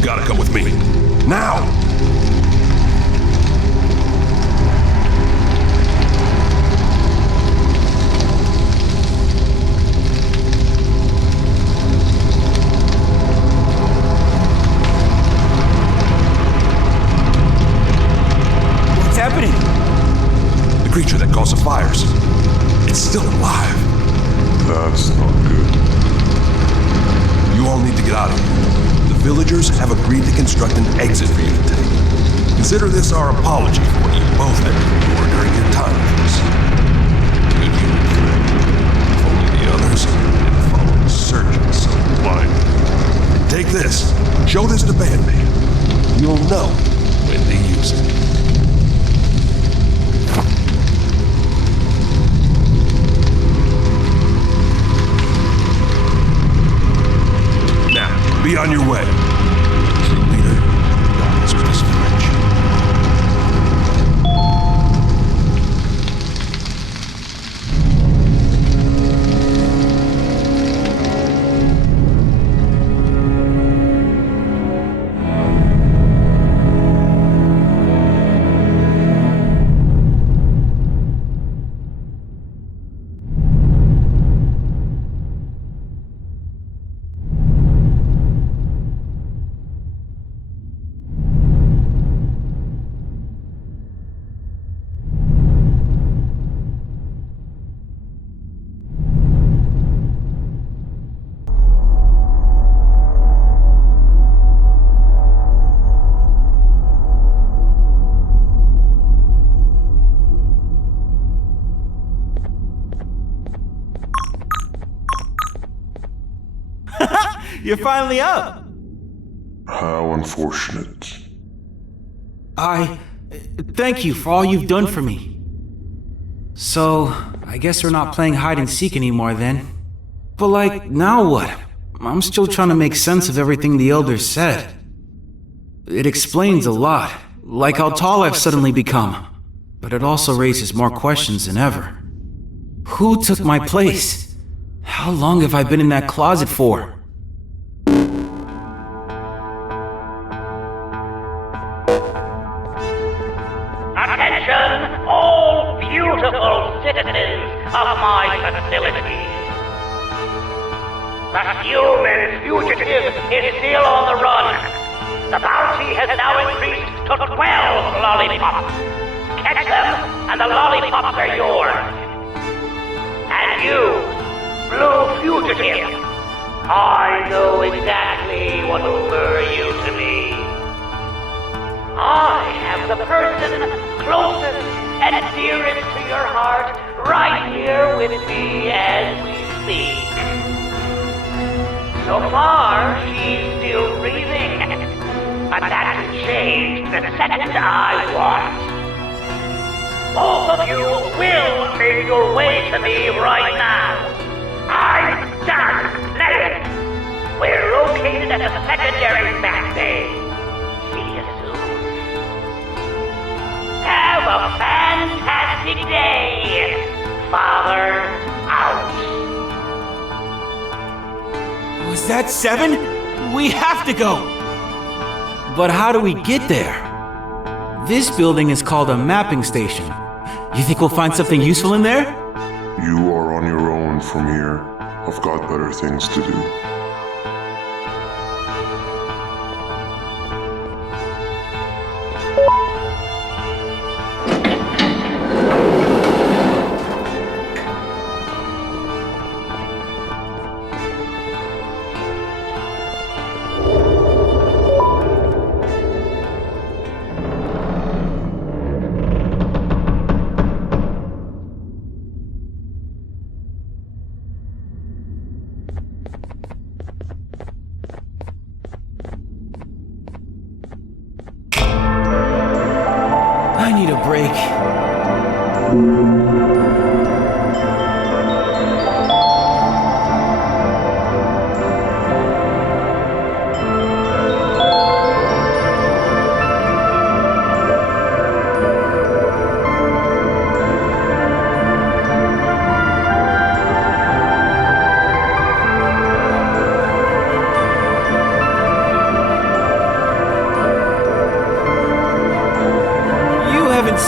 Gotta come with me. Now! What's happening? The creature that caused the fires. It's still alive. That's not good. You all need to get out of here. The villagers have agreed to construct an exit for you to take. Consider this our apology for what you both had to endure during your time with us. Good human friend. If only the others didn't follow the surgeon so blindly. Take this. Show this to Banban. You'll know when to use it. Be on your way. True leader, guides with this village. You're finally up. How unfortunate. Thank you for all you've done for me. So, I guess we're not playing hide and seek anymore then. But like, now what? I'm still trying to make sense of everything the elders said. It explains a lot, like how tall I've suddenly become. But it also raises more questions than ever. Who took my place? How long have I been in that closet for? Attention, all beautiful citizens of my facility. The human fugitive is still on the run. The bounty has now increased to 12 lollipops. Catch them, and the lollipops are yours. And you, blue fugitive, I know exactly what will lure you to me. I am the person closest and dearest to your heart right here with me as we speak. So far, she's still breathing, but that can change the second I want. Both of you will make your way to me right now. I'm done playing. We're located at the secondary back bay. See you soon. Have a fantastic day. Father out. Was that 7? We have to go! But how do we get there? This building is called a mapping station. You think we'll find something useful in there? You are on your own from here. I've got better things to do. break.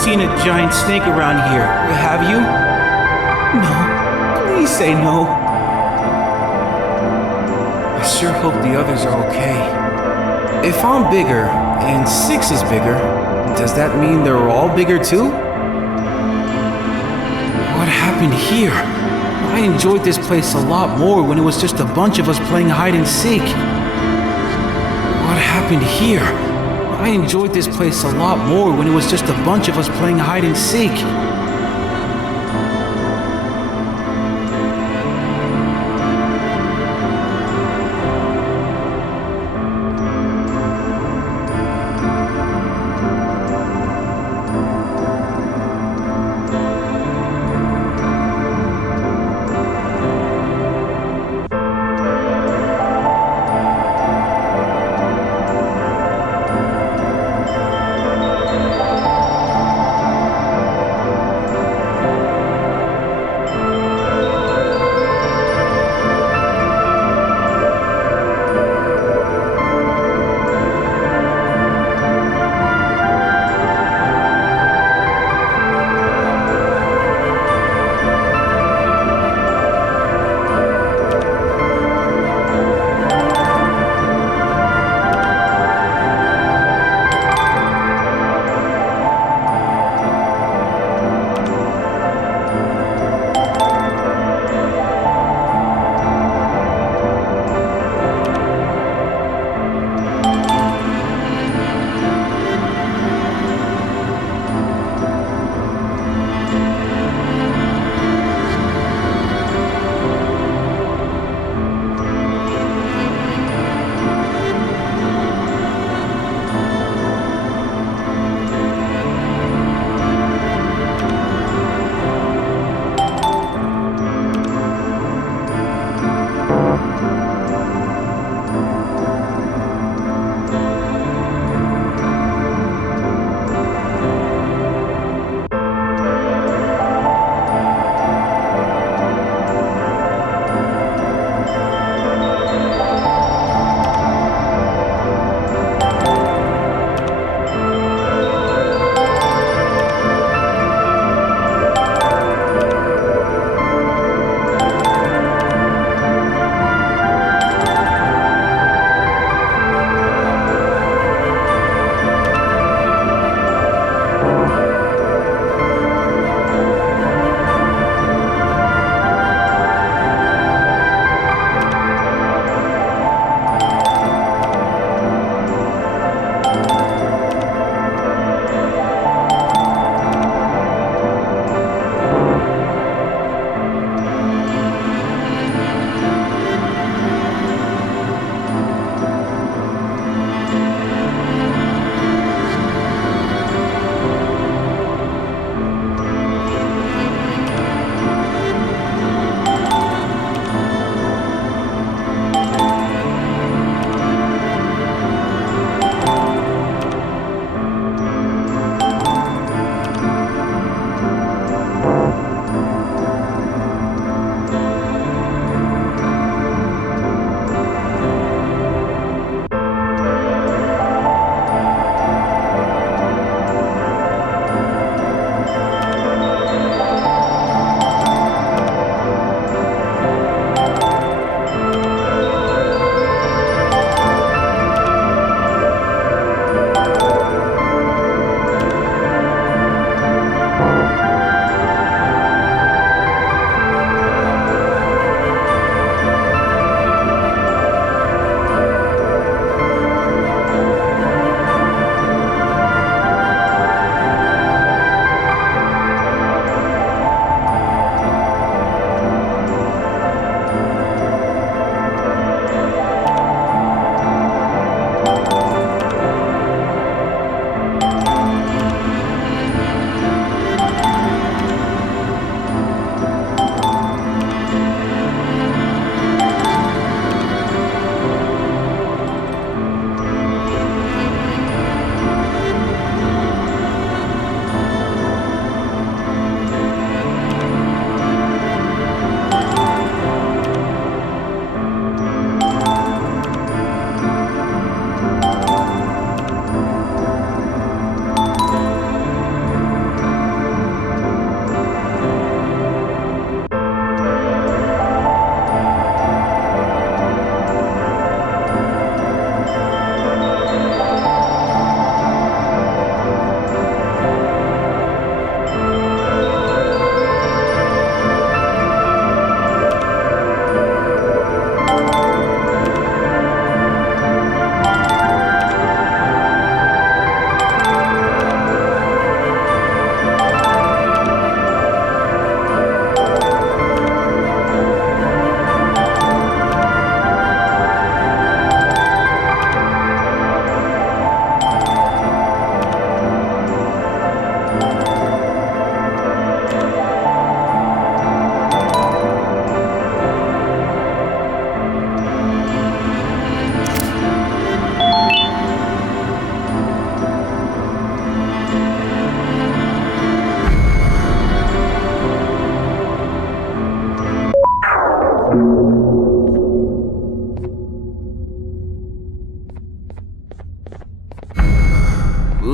Seen a giant snake around here, have you? No. Please say no. I sure hope the others are okay. If I'm bigger, and 6 is bigger, does that mean they're all bigger too? What happened here? I enjoyed this place a lot more when it was just a bunch of us playing hide and seek. What happened here? I enjoyed this place a lot more when it was just a bunch of us playing hide and seek.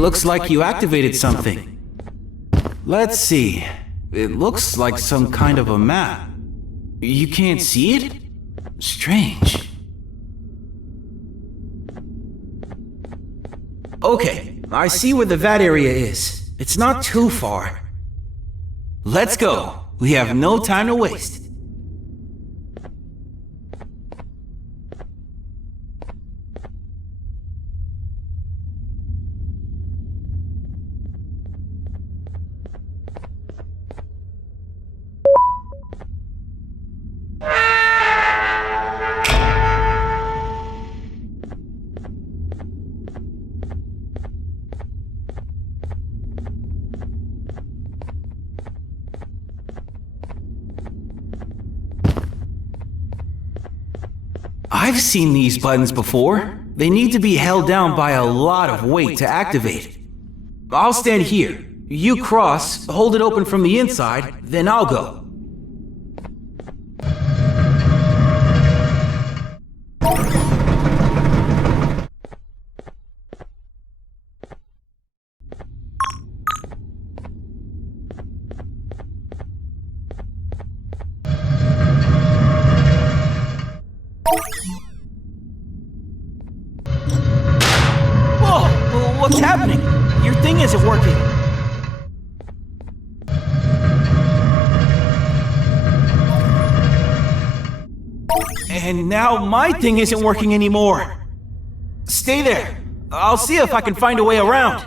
Looks like you activated something. Let's see. It looks like some kind of a map. You can't see it? Strange. Okay, I see where the vat area is. It's not too far. Let's go. We have no time to waste. I've seen these buttons before. They need to be held down by a lot of weight to activate. I'll stand here. You cross, hold it open from the inside, then I'll go. Whoa! What's happening? Your thing isn't working. And now my thing isn't working anymore. Stay there. I'll see if I can find a way around.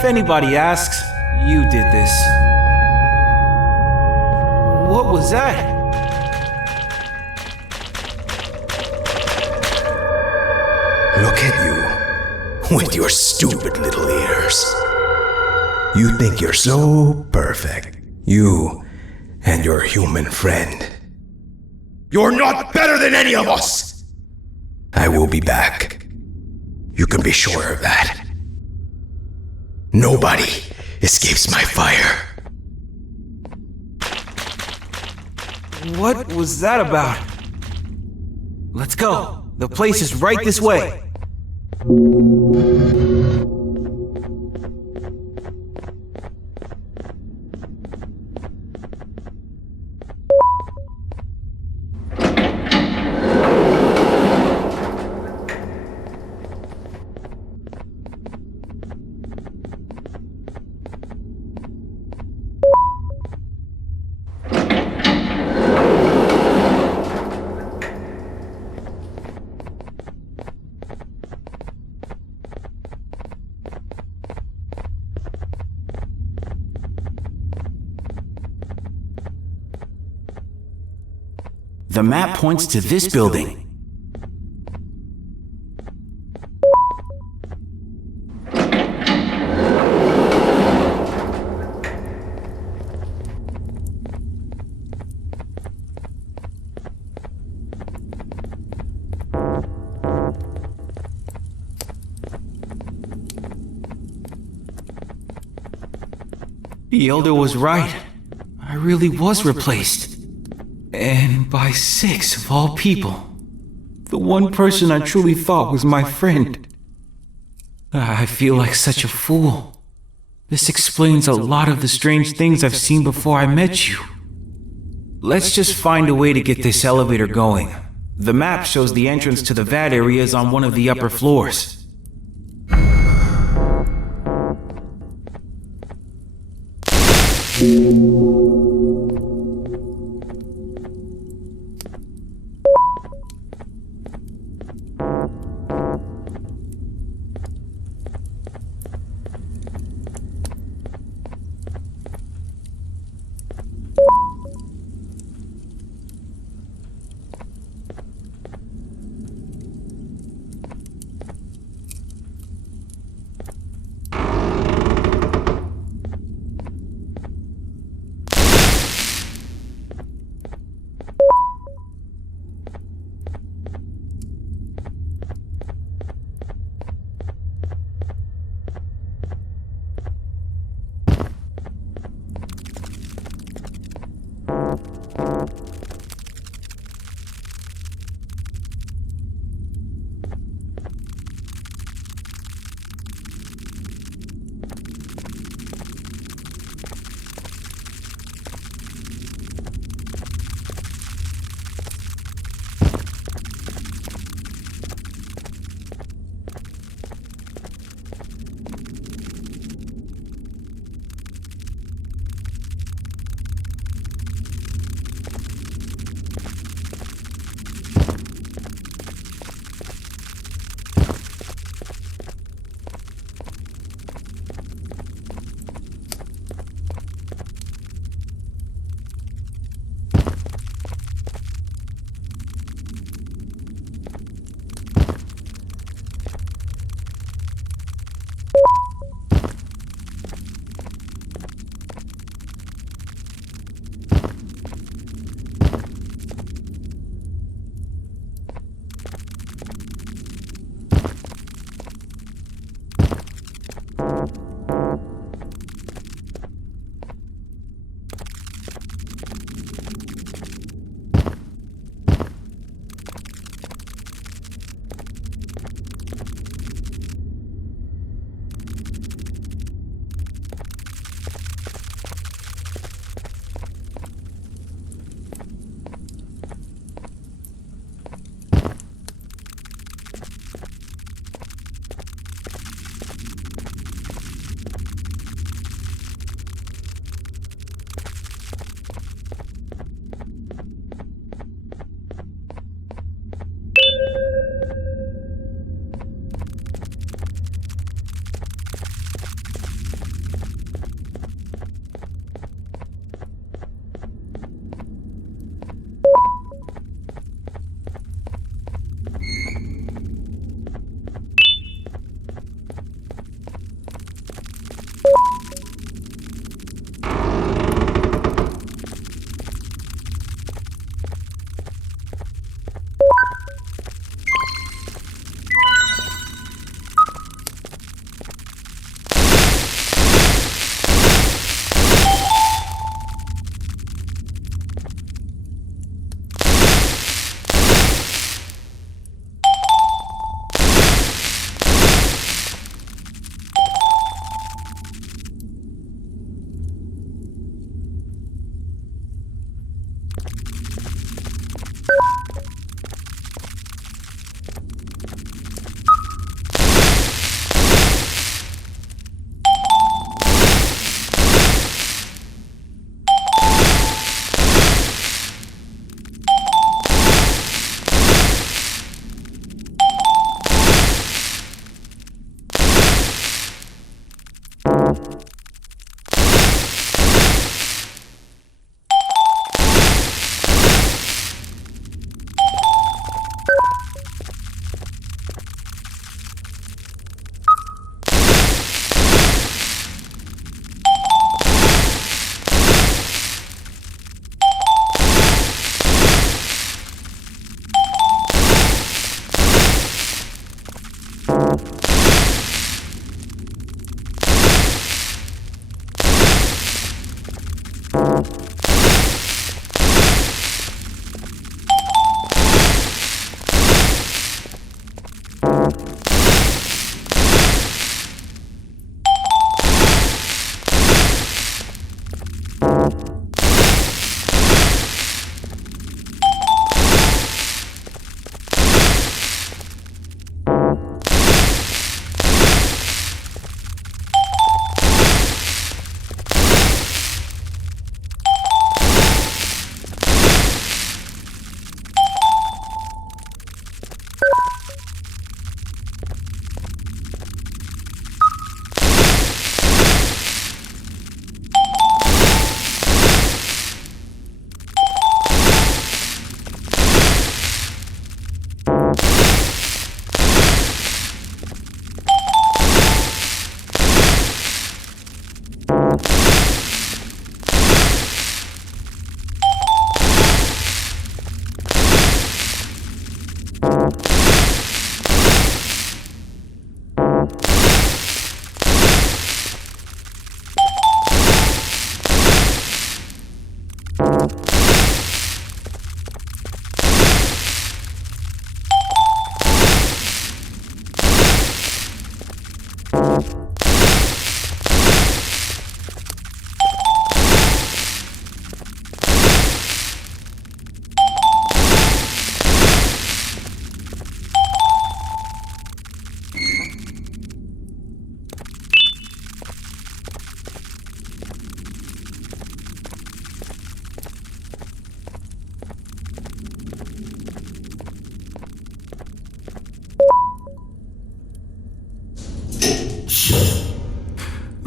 If anybody asks, you did this. What was that? Look at you, with your stupid little ears. You think you're so perfect. You and your human friend. You're not better than any of us! I will be back. You can be sure of that. Nobody escapes my fire. What was that about? Let's go. The place is right this way. The map points to this building. The Elder was right. I really was replaced. And by 6 of all people. The one person I truly thought was my friend. I feel like such a fool. This explains a lot of the strange things I've seen before I met you. Let's just find a way to get this elevator going. The map shows the entrance to the vat area is on one of the upper floors.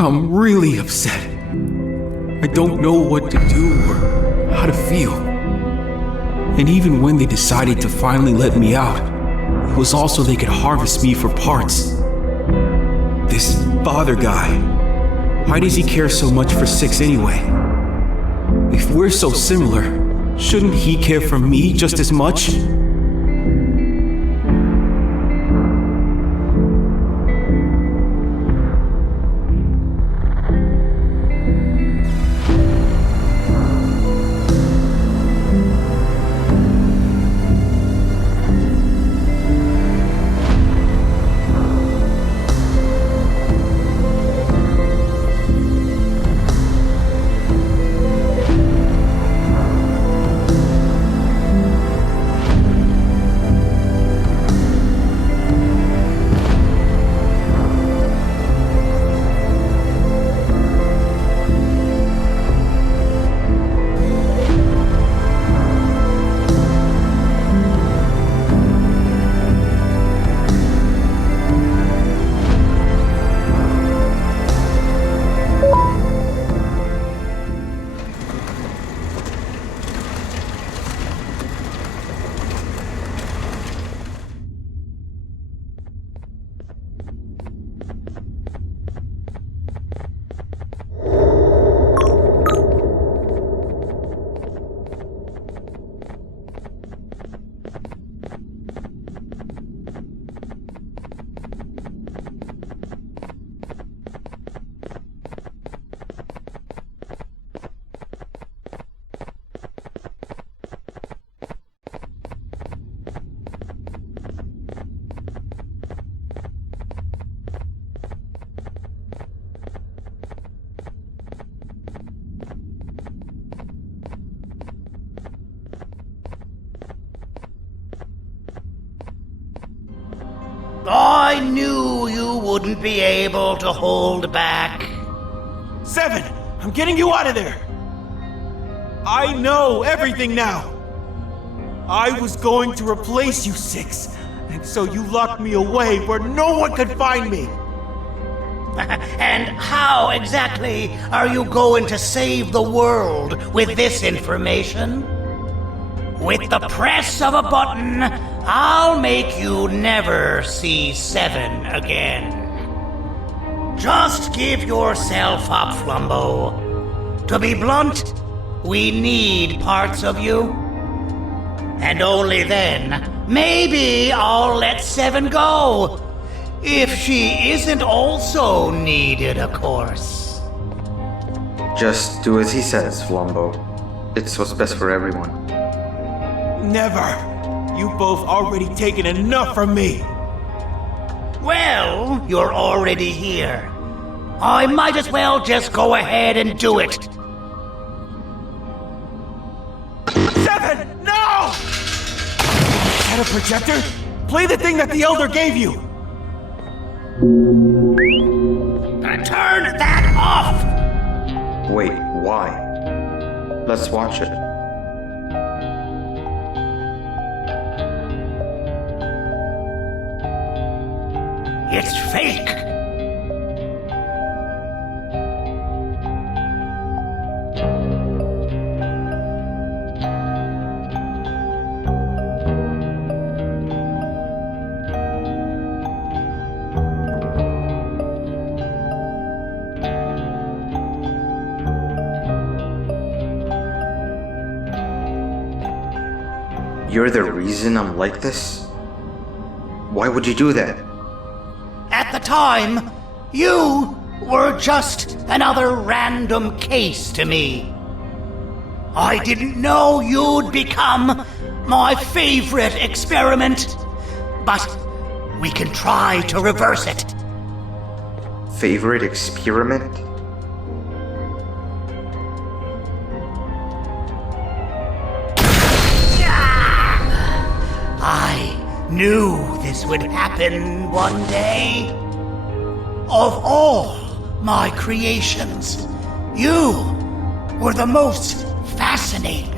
I'm really upset. I don't know what to do or how to feel. And even when they decided to finally let me out, it was also they could harvest me for parts. This father guy, why does he care so much for Six anyway? If we're so similar, shouldn't he care for me just as much? wouldn't be able to hold back. 7, I'm getting you out of there. I know everything now. I was going to replace you, 6, and so you locked me away where no one could find me. And how exactly are you going to save the world with this information? With the press of a button, I'll make you never see 7 again. Just give yourself up, Flumbo. To be blunt, we need parts of you. And only then, maybe I'll let 7 go. If she isn't also needed, of course. Just do as he says, Flumbo. It's what's best for everyone. Never. You both already taken enough from me. Well, you're already here. I might as well just go ahead and do it. 7, no! Is that a projector? Play the thing that the Elder gave you. Turn that off! Wait, why? Let's watch it. It's fake! You're the reason I'm like this? Why would you do that? At the time, you were just another random case to me. I didn't know you'd become my favorite experiment, but we can try to reverse it. Favorite experiment? I knew this would happen one day. Of all my creations, you were the most fascinating.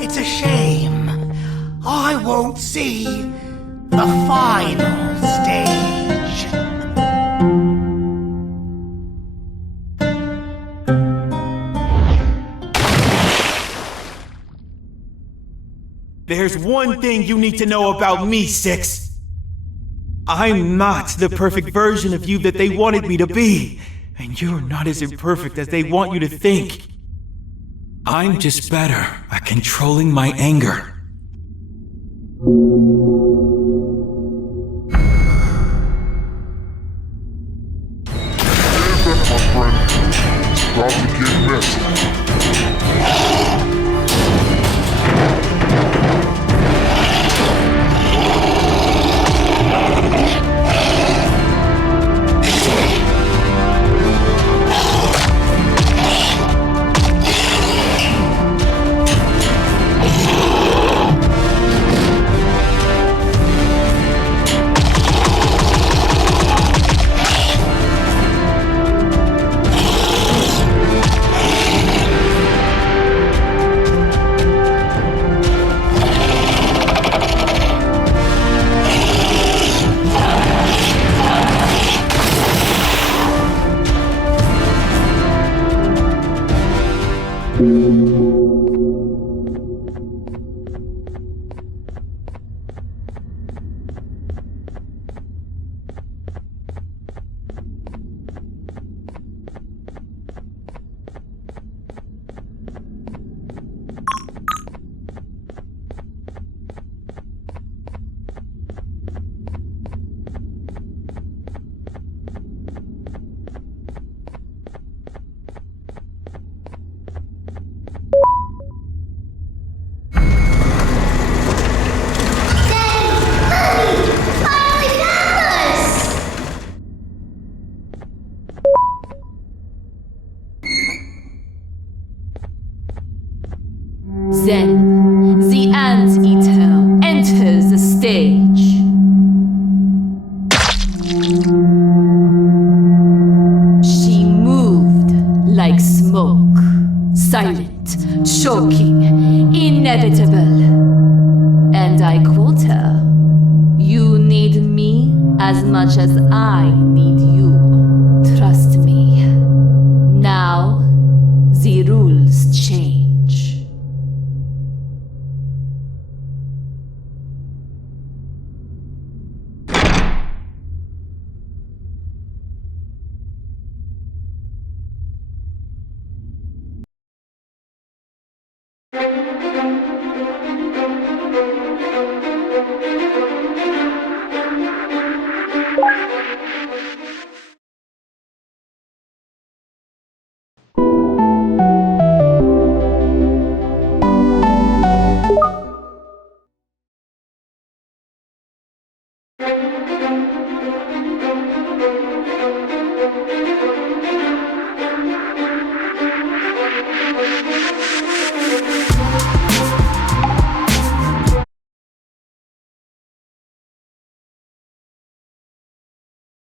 It's a shame I won't see the final stage. There's one thing you need to know about me, 6. I'm not the perfect version of you that they wanted me to be, and you're not as imperfect as they want you to think. I'm just better at controlling my anger. Probably getting messy. Then, the Anteater enters the stage. She moved like smoke, silent, choking, inevitable. And I quote her, "You need me as much as I need you. Trust me." Now, the rules change.